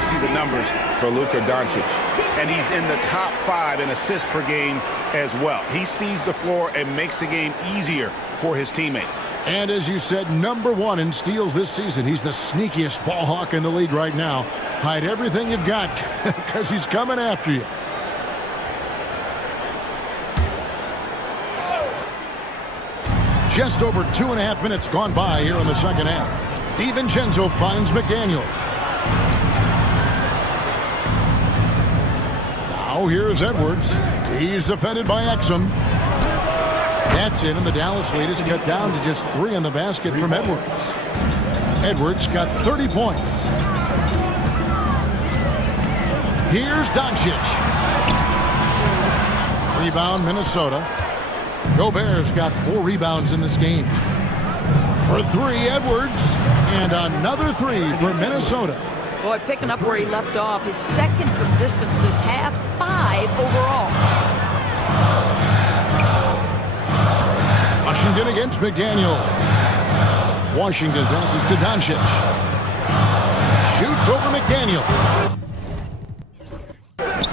See the numbers for Luka Doncic, and he's in the top 5 in assists per game as well. He sees the floor and makes the game easier for his teammates. And as you said, #1 in steals this season. He's the sneakiest ball hawk in the league right now. Hide everything you've got because he's coming after you. Just over 2.5 minutes gone by here in the second half. DiVincenzo finds McDaniel. Now here's Edwards. He's defended by Exum. That's in, and the Dallas lead is cut down to just 3 in the basket from Edwards. Edwards got 30 points. Here's Doncic. Rebound, Minnesota. Gobert's got 4 rebounds in this game. For 3, Edwards. And another 3 for Minnesota. Boy, picking up where he left off. His second from distance this half, 5 overall. Washington against McDaniel. Washington passes to Doncic. Shoots over McDaniel.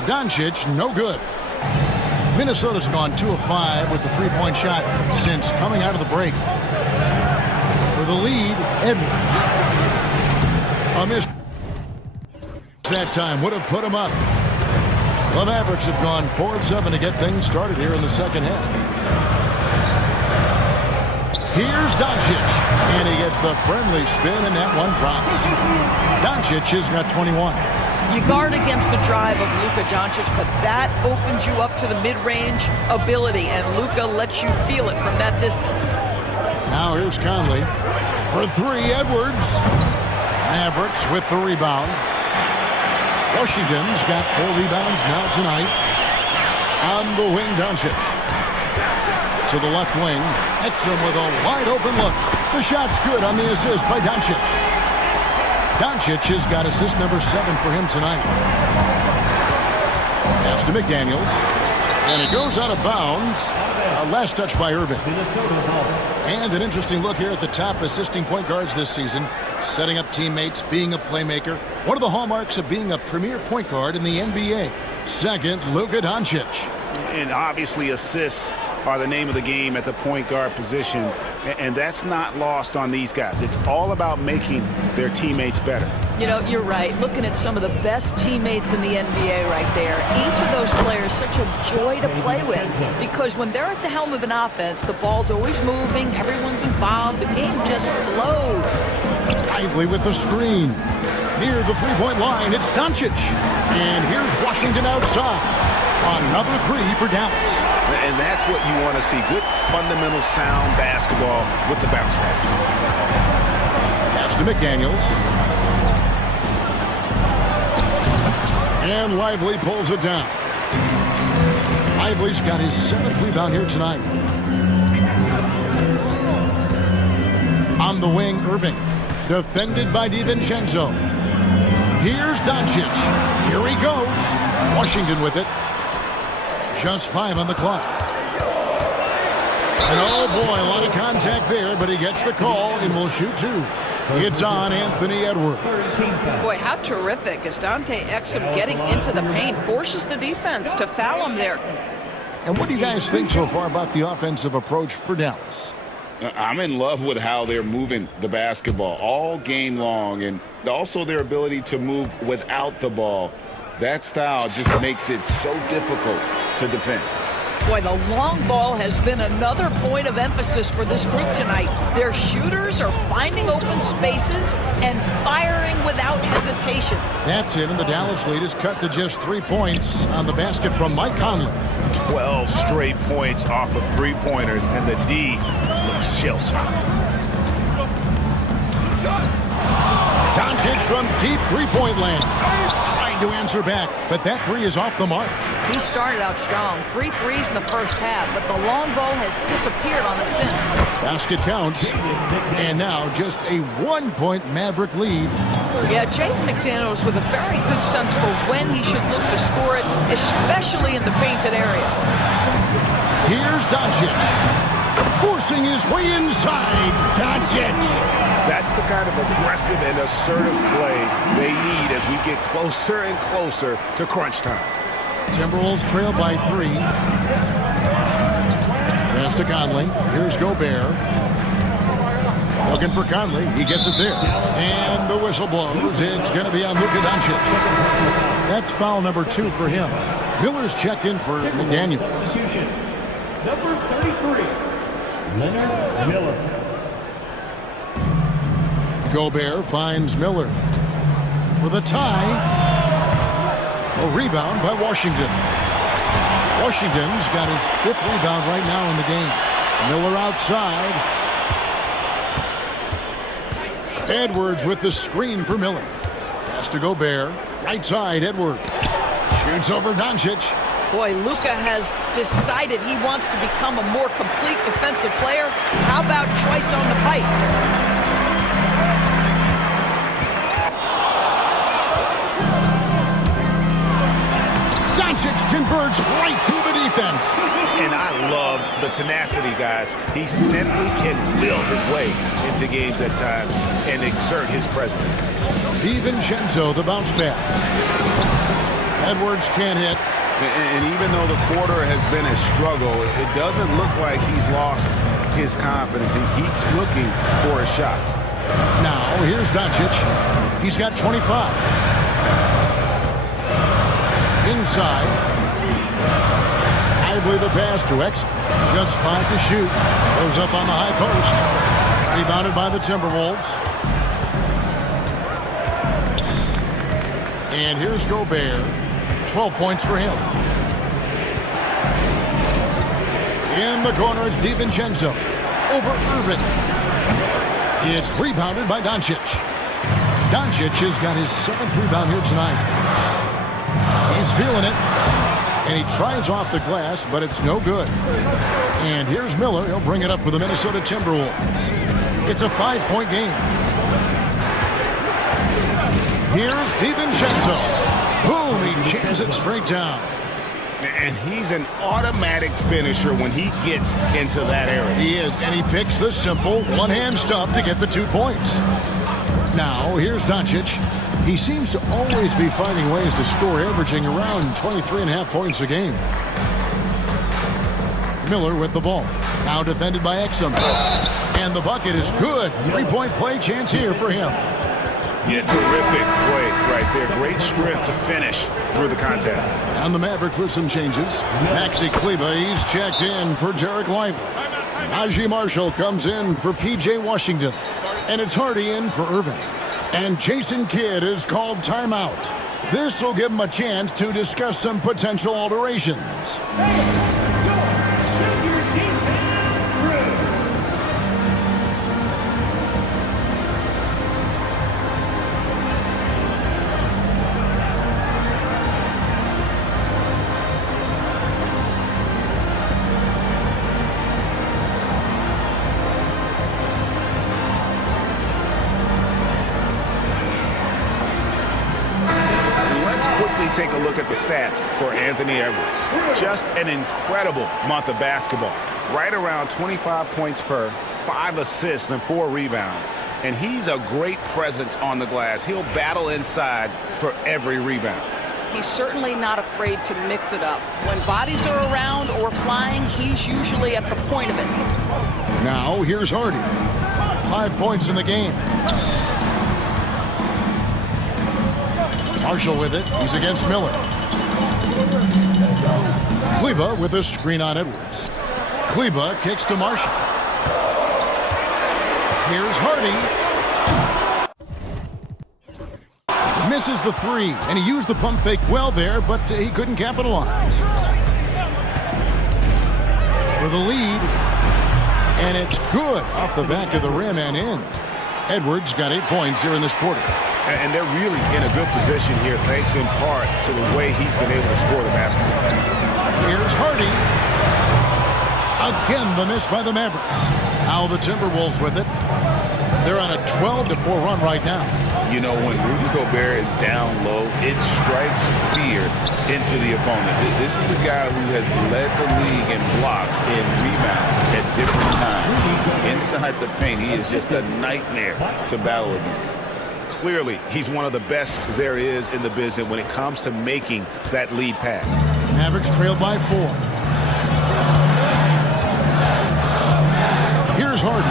Doncic, no good. Minnesota's gone 2 of 5 with the 3-point shot since coming out of the break. For the lead, Edwards. A miss that time would have put him up. The Mavericks have gone 4 of 7 to get things started here in the second half. Here's Doncic, and he gets the friendly spin, and that one drops. Doncic has got 21. You guard against the drive of Luka Doncic, but that opens you up to the mid-range ability, and Luka lets you feel it from that distance. Now here's Conley. For 3, Edwards. Mavericks with the rebound. Washington's got 4 rebounds now tonight. On the wing, Doncic. To the left wing, Exum with a wide-open look. The shot's good on the assist by Doncic. Doncic has got assist number 7 for him tonight. Pass to McDaniels. And it goes out of bounds. Last touch by Irving. And an interesting look here at the top assisting point guards this season. Setting up teammates, being a playmaker. One of the hallmarks of being a premier point guard in the NBA. Second, Luka Doncic. And obviously assists are the name of the game at the point guard position. And that's not lost on these guys. It's all about making their teammates better. You know, you're right. Looking at some of the best teammates in the NBA right there. Each of those players such a joy to play with. Because when they're at the helm of an offense, the ball's always moving. Everyone's involved. The game just flows. Lively with the screen. Near the 3-point line, it's Doncic. And here's Washington outside. Another 3 for Dallas. And that's what you want to see. Good, fundamental, sound basketball with the bounce pass. Pass to McDaniels. And Lively pulls it down. Lively's got his 7th rebound here tonight. On the wing, Irving. Defended by DiVincenzo. Here's Doncic. Here he goes. Washington with it. Just 5 on the clock. And oh boy, a lot of contact there, but he gets the call and will shoot 2. It's on Anthony Edwards. Boy, how terrific is Dante Exum getting into the paint. Forces the defense to foul him there. And what do you guys think so far about the offensive approach for Dallas? I'm in love with how they're moving the basketball all game long, and also their ability to move without the ball. That style just makes it so difficult to defend. Boy, the long ball has been another point of emphasis for this group tonight. Their shooters are finding open spaces and firing without hesitation. That's it, and the Dallas lead is cut to just 3 points on the basket from Mike Conley. 12 straight points off of three-pointers, and the D looks shell-shocked. Doncic from deep three-point land. Trying to answer back, but that three is off the mark. He started out strong, 3 threes in the first half, but the long ball has disappeared on him since. Basket counts, and now just a 1-point Maverick lead. Yeah, Jay McDaniels with a very good sense for when he should look to score it, especially in the painted area. Here's Doncic, forcing his way inside. Doncic. That's the kind of aggressive and assertive play they need as we get closer and closer to crunch time. Timberwolves trail by 3. Pass to Conley. Here's Gobert. Looking for Conley. He gets it there. And the whistle blows. It's going to be on Luka Doncic. That's foul number 2 for him. Miller's checked in for McDaniel. Substitution. Number 33, Leonard Miller. Gobert finds Miller for the tie. A rebound by Washington. Washington's got his 5th rebound right now in the game. Miller outside. Edwards with the screen for Miller. Pass to Gobert. Right side, Edwards. Shoots over Doncic. Boy, Luka has decided he wants to become a more complete defensive player. How about choice on the pipes? Doncic converts right through the defense. And I love the tenacity, guys. He simply can will his way into games at times and exert his presence. DiVincenzo, the bounce pass. Edwards can't hit. And even though the quarter has been a struggle, it doesn't look like he's lost his confidence. He keeps looking for a shot. Now, here's Doncic. He's got 25. Inside. Lively the pass to X. Just 5 to shoot. Goes up on the high post. Rebounded by the Timberwolves. And here's Gobert. 12 points for him. In the corner, it's DiVincenzo. Over Irving. It's rebounded by Doncic. Doncic has got his 7th rebound here tonight. He's feeling it. And he tries off the glass, but it's no good. And here's Miller. He'll bring it up for the Minnesota Timberwolves. It's a 5-point game. Here's DiVincenzo. Boom, he jams it straight down. And he's an automatic finisher when he gets into that area. He is, and he picks the simple one-hand stuff to get the 2 points. Now, here's Doncic. He seems to always be finding ways to score, averaging around 23.5 points a game. Miller with the ball. Now defended by Exum. And the bucket is good. 3-point play chance here for him. Yeah, terrific play right there. Great strength to finish through the contact. And the Mavericks with some changes. Maxi Kleber, he's checked in for Derek Lively. Najee Marshall comes in for P.J. Washington. And it's Hardy in for Irving. And Jason Kidd is called timeout. This will give him a chance to discuss some potential alterations. Take a look at the stats for Anthony Edwards. Just an incredible month of basketball. Right around 25 points per, 5 assists and 4 rebounds. And he's a great presence on the glass. He'll battle inside for every rebound. He's certainly not afraid to mix it up. When bodies are around or flying, he's usually at the point of it. Now, here's Hardy. 5 points in the game. Marshall with it. He's against Miller. Kleba with a screen on Edwards. Kleba kicks to Marshall. Here's Hardy. Misses the three, and he used the pump fake well there, but he couldn't capitalize. For the lead, and it's good off the back of the rim and in. Edwards got 8 points here in this quarter. And they're really in a good position here, thanks in part to the way he's been able to score the basketball. Here's Hardy. Again, the miss by the Mavericks. Now the Timberwolves with it. They're on a 12-4 run right now. You know, when Rudy Gobert is down low, it strikes fear into the opponent. This is a guy who has led the league in blocks and rebounds at different times. Inside the paint, he is just a nightmare to battle against. Clearly, he's one of the best there is in the business when it comes to making that lead pass. Mavericks trail by 4. Here's Harden.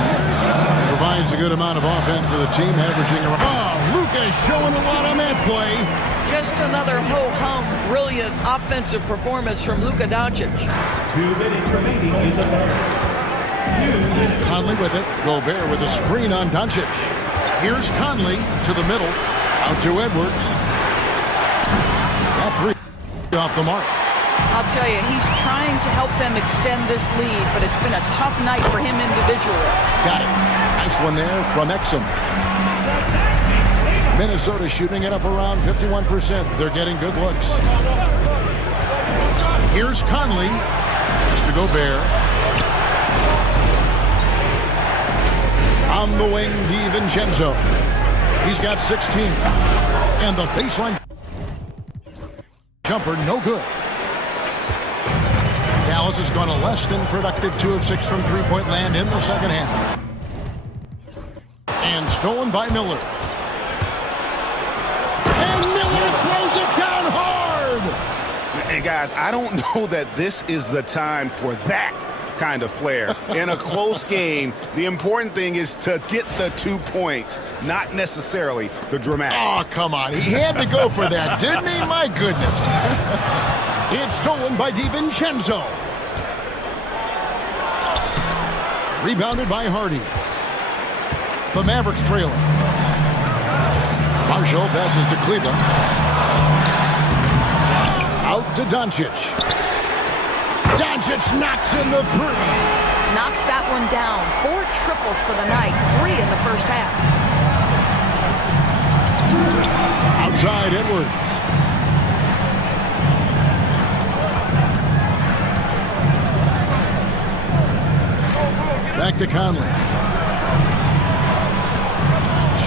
Provides a good amount of offense for the team, averaging around. Oh, Luka's showing a lot on that play. Just another ho-hum, brilliant offensive performance from Luka Doncic. 2 minutes remaining in the third. Conley with it. Gobert with a screen on Doncic. Here's Conley to the middle. Out to Edwards. That three off the mark. I'll tell you, he's trying to help them extend this lead, but it's been a tough night for him individually. Got it. Nice one there from Exum. Minnesota shooting it up around 51%. They're getting good looks. Here's Conley. Mr. Gobert. On the wing, DiVincenzo. He's got 16. And the baseline jumper, no good. Dallas has gone a less than productive 2 of 6 from three-point land in the second half. And stolen by Miller. And Miller throws it down hard! And guys, I don't know that this is the time for that kind of flair. In a close game, the important thing is to get the 2 points, not necessarily the dramatics. Oh, come on. He had to go for that, didn't he? My goodness. It's stolen by DiVincenzo. Rebounded by Hardy. The Mavericks trailing. Marshall passes to Kleba. Out to Doncic. Doncic knocks in the three. Knocks that one down. 4 triples for the night. 3 in the first half. Outside Edwards. Back to Conley.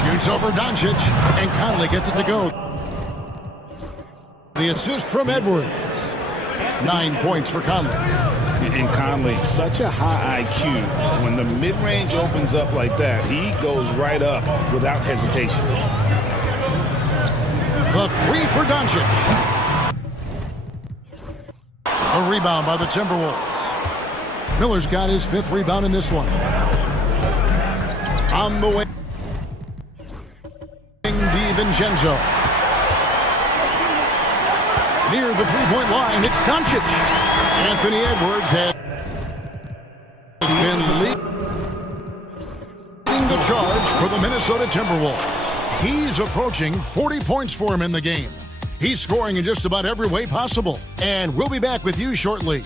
Shoots over Doncic, and Conley gets it to go. The assist from Edwards. 9 points for Conley. And Conley, such a high IQ. When the mid-range opens up like that, he goes right up without hesitation. The three for Doncic. A rebound by the Timberwolves. Miller's got his 5th rebound in this one. On the way, DiVincenzo. Near the three-point line, it's Doncic. Anthony Edwards has been leading the charge for the Minnesota Timberwolves. He's approaching 40 points for him in the game. He's scoring in just about every way possible. And we'll be back with you shortly.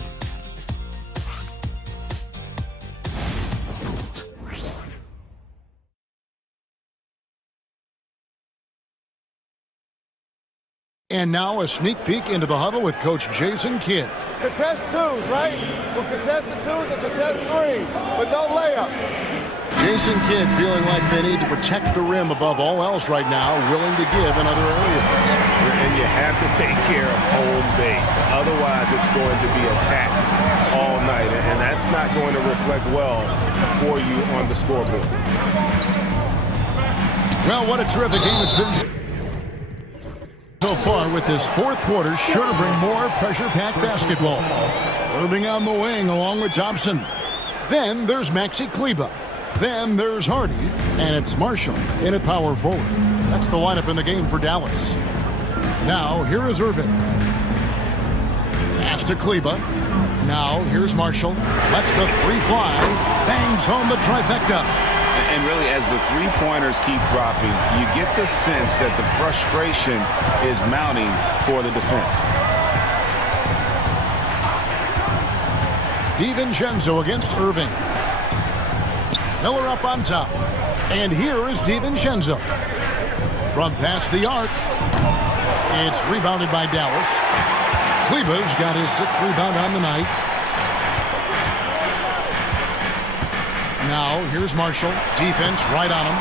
And now a sneak peek into the huddle with Coach Jason Kidd. Contest twos, right? We'll contest the twos and contest threes, but no layups. Jason Kidd feeling like they need to protect the rim above all else right now, willing to give in other areas. And you have to take care of home base. Otherwise, it's going to be attacked all night, and that's not going to reflect well for you on the scoreboard. Well, what a terrific game it's been so far with this fourth quarter, sure to bring more pressure-packed basketball. Irving on the wing along with Thompson. Then there's Maxi Kleba. Then there's Hardy. And it's Marshall in at power forward. That's the lineup in the game for Dallas. Now, here is Irving. Pass to Kleba. Now, here's Marshall. Lets the three fly. Bangs home the trifecta. And really, as the three-pointers keep dropping, you get the sense that the frustration is mounting for the defense. DiVincenzo against Irving. Miller up on top. And here is DiVincenzo. From past the arc. It's rebounded by Dallas. Kleber's got his 6th rebound on the night. Now, here's Marshall. Defense right on him.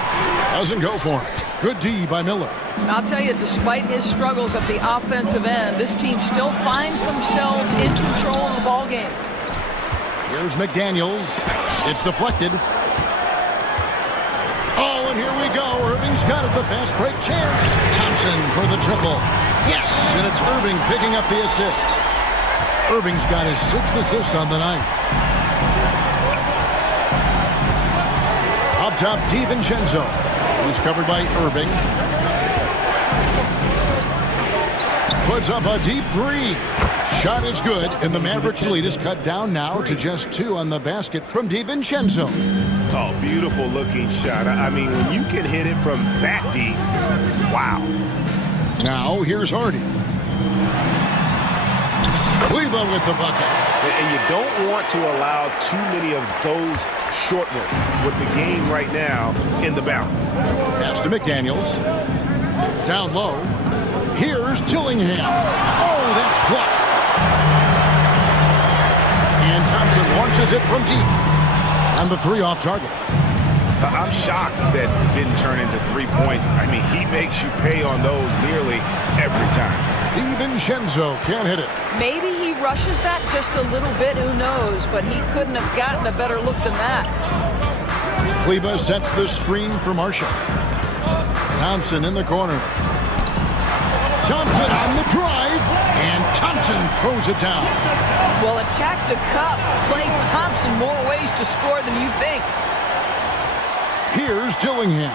Doesn't go for it. Good D by Miller. I'll tell you, despite his struggles at the offensive end, this team still finds themselves in control of the ball game. Here's McDaniels. It's deflected. Oh, and here we go. Irving's got it. The fast break chance. Thompson for the triple. Yes, and it's Irving picking up the assist. Irving's got his 6th assist on the night. Up top, DiVincenzo. He's covered by Irving. Puts up a deep three. Shot is good, and the Mavericks lead is cut down now to just 2 on the basket from DiVincenzo. Oh, beautiful looking shot. I mean, when you can hit it from that deep, wow. Now, here's Hardy. Kleber with the bucket. And you don't want to allow too many of those short ones with the game right now in the balance. Pass to McDaniels. Down low. Here's Dillingham. Oh, that's blocked. And Thompson launches it from deep. And the 3 off target. I'm shocked that didn't turn into 3 points. I mean, he makes you pay on those nearly every time. DiVincenzo can't hit it. Maybe he rushes that just a little bit, who knows, but he couldn't have gotten a better look than that. Kleber sets the screen for Marshall. Thompson in the corner. Thompson on the drive, and Thompson throws it down. Well, attack the cup. Play Thompson more ways to score than you think. Here's Dillingham.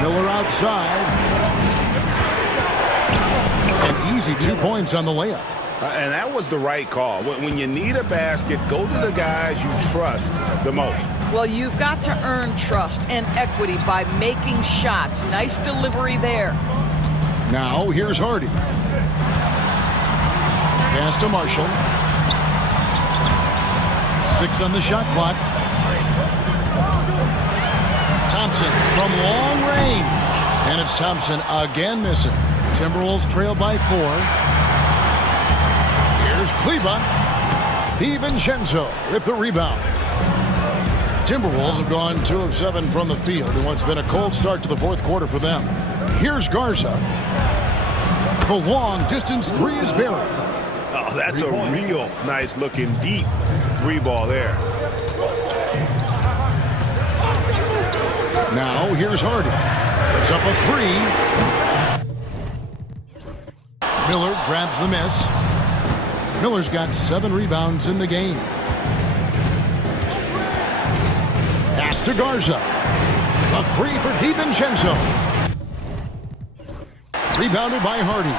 Miller outside. An easy 2 points on the layup. And that was the right call. When you need a basket, go to the guys you trust the most. Well, you've got to earn trust and equity by making shots. Nice delivery there. Now, here's Hardy. Pass to Marshall. 6 on the shot clock. Thompson from long range. And it's Thompson again missing. Timberwolves trail by 4. Here's Kleber. DiVincenzo with the rebound. Timberwolves have gone 2 of 7 from the field in what's been a cold start to the 4th quarter for them. Here's Garza. The long distance 3 is buried. Oh, that's a real nice looking deep 3 ball there. Now here's Hardy. It's up a 3. Miller grabs the miss. Miller's got 7 rebounds in the game. Pass to Garza. A 3 for DiVincenzo. Rebounded by Hardy.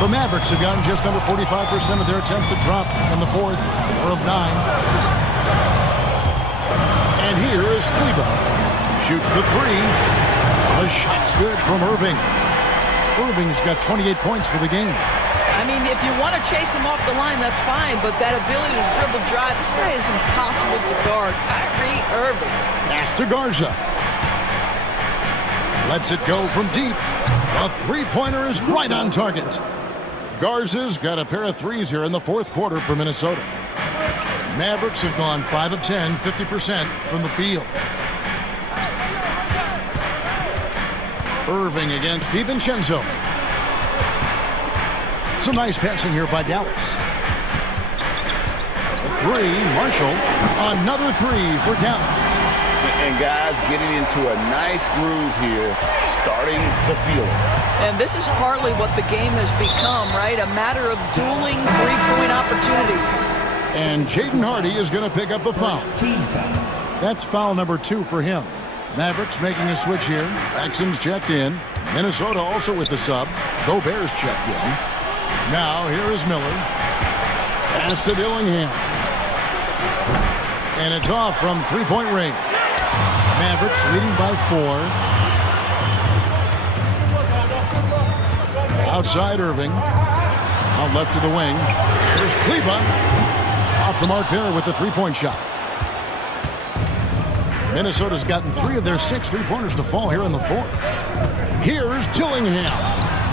The Mavericks have gotten just under 45% of their attempts to drop in the 4th, or of 9. And here is Kleber. Shoots the 3. The shot's good from Irving. Irving's got 28 points for the game. I mean, if you want to chase him off the line, that's fine, but that ability to dribble drive, this guy is impossible to guard. Kyrie Irving. Pass to Garza. Lets it go from deep. A 3-pointer is right on target. Garza's got a pair of 3s here in the 4th quarter for Minnesota. Mavericks have gone 5 of 10, 50% from the field. Irving against DiVincenzo. Some nice passing here by Dallas. A 3, Marshall. Another 3 for Dallas. And guys getting into a nice groove here, starting to feel it. And this is partly what the game has become, right? A matter of dueling 3-point opportunities. And Jaden Hardy is going to pick up a foul. That's foul number 2 for him. Mavericks making a switch here. Exum's checked in. Minnesota also with the sub. Gobert's checked in. Now here is Miller. Pass to Dillingham. And it's off from three-point range. Mavericks leading by 4. Outside Irving. Out left of the wing. Here's Kleba. Off the mark there with the three-point shot. Minnesota's gotten 3 of their 6 three-pointers to fall here in the 4th. Here's Dillingham.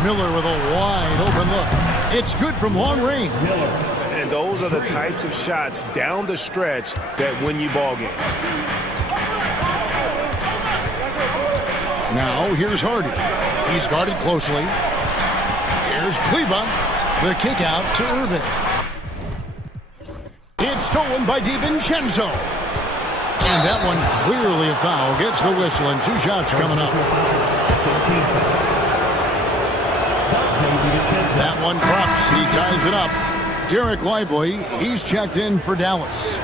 Miller with a wide open look. It's good from long range. And those are the types of shots down the stretch that win you ball game. Now here's Hardy. He's guarded closely. Here's Kleba. The kick out to Irving. It's stolen by DiVincenzo. And that one clearly a foul. Gets the whistle and 2 shots coming up. That one drops. He ties it up. Derek Lively, he's checked in for Dallas.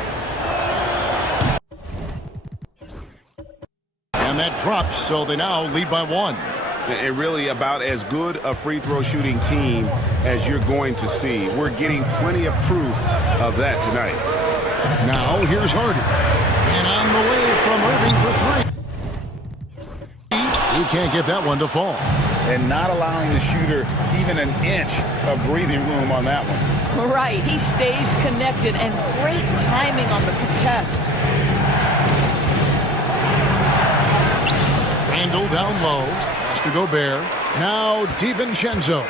And that drops, so they now lead by 1. And really about as good a free throw shooting team as you're going to see. We're getting plenty of proof of that tonight. Now here's Hardy. And on the way from Irving for 3. He can't get that one to fall. And not allowing the shooter even an inch of breathing room on that one. Right, he stays connected and great timing on the contest. Randall down low. Has to Gobert. Now DiVincenzo.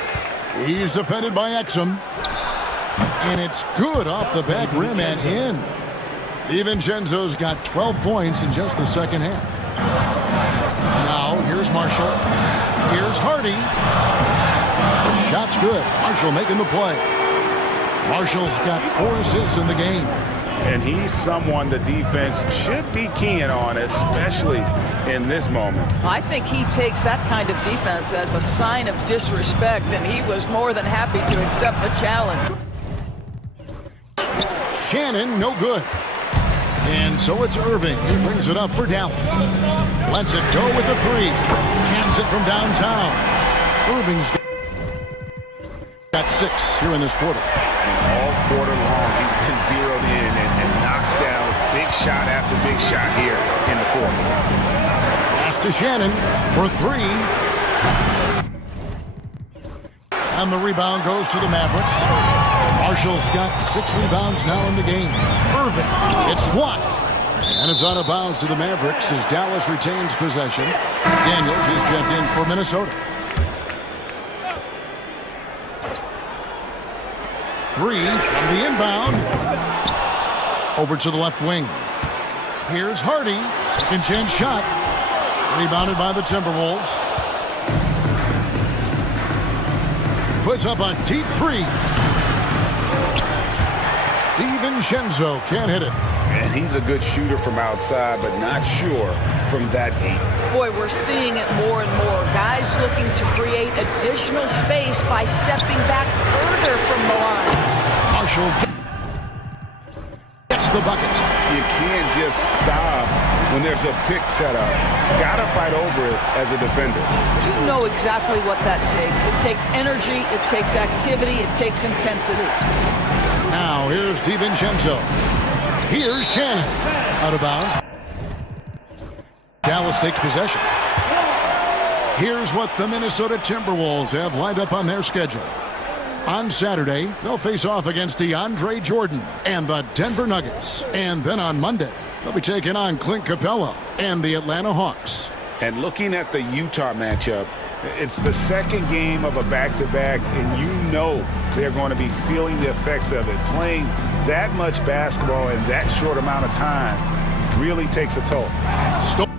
He's defended by Exum. And it's good off the back rim and in. DiVincenzo's got 12 points in just the second half. Now here's Marshall. Here's Hardy. The shot's good. Marshall making the play. Marshall's got 4 assists in the game. And he's someone the defense should be keying on, especially in this moment. I think he takes that kind of defense as a sign of disrespect, and he was more than happy to accept the challenge. Shannon, no good. And so it's Irving. He brings it up for Dallas. Lets it go with the 3. Hands it from downtown. Irving's got 6 here in this quarter. And all quarter long, he's been zeroed in and knocks down big shot after big shot here in the 4th. Pass to Shannon for 3. And the rebound goes to the Mavericks. Marshall's got 6 rebounds now in the game. Irving, it's blocked. And it's out of bounds to the Mavericks as Dallas retains possession. Daniels is checked in for Minnesota. 3 from the inbound. Over to the left wing. Here's Hardy. Second chance shot. Rebounded by the Timberwolves. Puts up a deep 3. DiVincenzo can't hit it. And he's a good shooter from outside, but not sure from that deep. Boy, we're seeing it more and more. Guys looking to create additional space by stepping back further from the line. Marshall gets the bucket. You can't just stop when there's a pick set up. Gotta fight over it as a defender. You know exactly what that takes. It takes energy, it takes activity, it takes intensity. Now here's DiVincenzo. Here's Shannon. Out of bounds. Dallas takes possession. Here's what the Minnesota Timberwolves have lined up on their schedule. On Saturday, they'll face off against DeAndre Jordan and the Denver Nuggets. And then on Monday, they'll be taking on Clint Capella and the Atlanta Hawks. And looking at the Utah matchup, it's the second game of a back-to-back, and you know they're going to be feeling the effects of it. Playing that much basketball in that short amount of time really takes a toll. Stolen.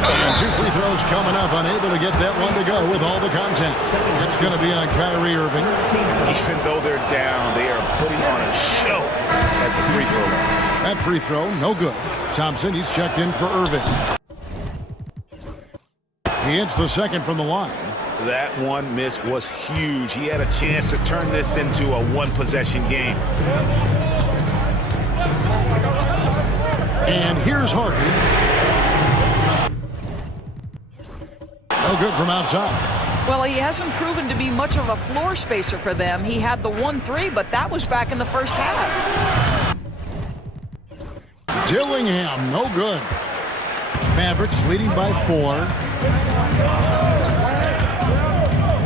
And 2 free throws coming up, unable to get that one to go with all the content. It's going to be on Kyrie Irving. Even though they're down, they are putting on a show at the free throw line. That free throw, no good. Thompson, he's checked in for Irving. He hits the second from the line. That one miss was huge. He had a chance to turn this into a one-possession game. And here's Hardy. No good from outside. Well, he hasn't proven to be much of a floor spacer for them. He had the 1-3, but that was back in the first half. Dillingham, no good. Mavericks leading by 4.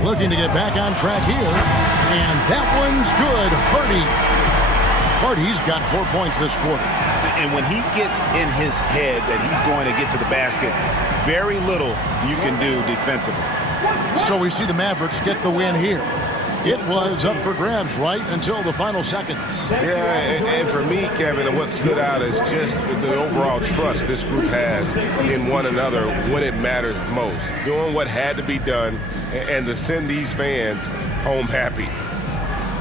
Looking to get back on track here. And that one's good. Hardy's got 4 points this quarter. And when he gets in his head that he's going to get to the basket, very little you can do defensively. So we see the Mavericks get the win here. It was up for grabs right until the final seconds. Yeah, and for me, Kevin, what stood out is just the overall trust this group has in one another when it matters most. Doing what had to be done and to send these fans home happy.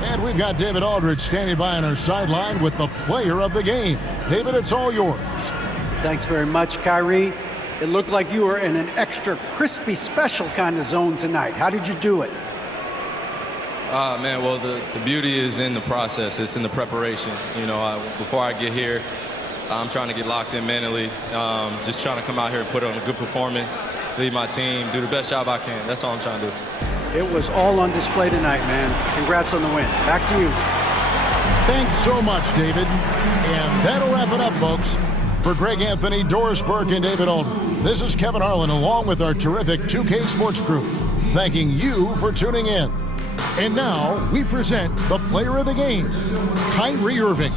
And we've got David Aldridge standing by on our sideline with the player of the game. David, it's all yours. Thanks very much, Kyrie. It looked like you were in an extra crispy special kind of zone tonight. How did you do it? Man, well, the beauty is in the process. It's in the preparation. You know, before I get here, I'm trying to get locked in mentally. Just trying to come out here and put on a good performance, lead my team, do the best job I can. That's all I'm trying to do. It was all on display tonight, man. Congrats on the win. Back to you. Thanks so much, David. And that'll wrap it up, folks. For Greg Anthony, Doris Burke, and David Aldridge, this is Kevin Harlan along with our terrific 2K Sports crew, thanking you for tuning in. And now we present the player of the game, Kyrie Irving.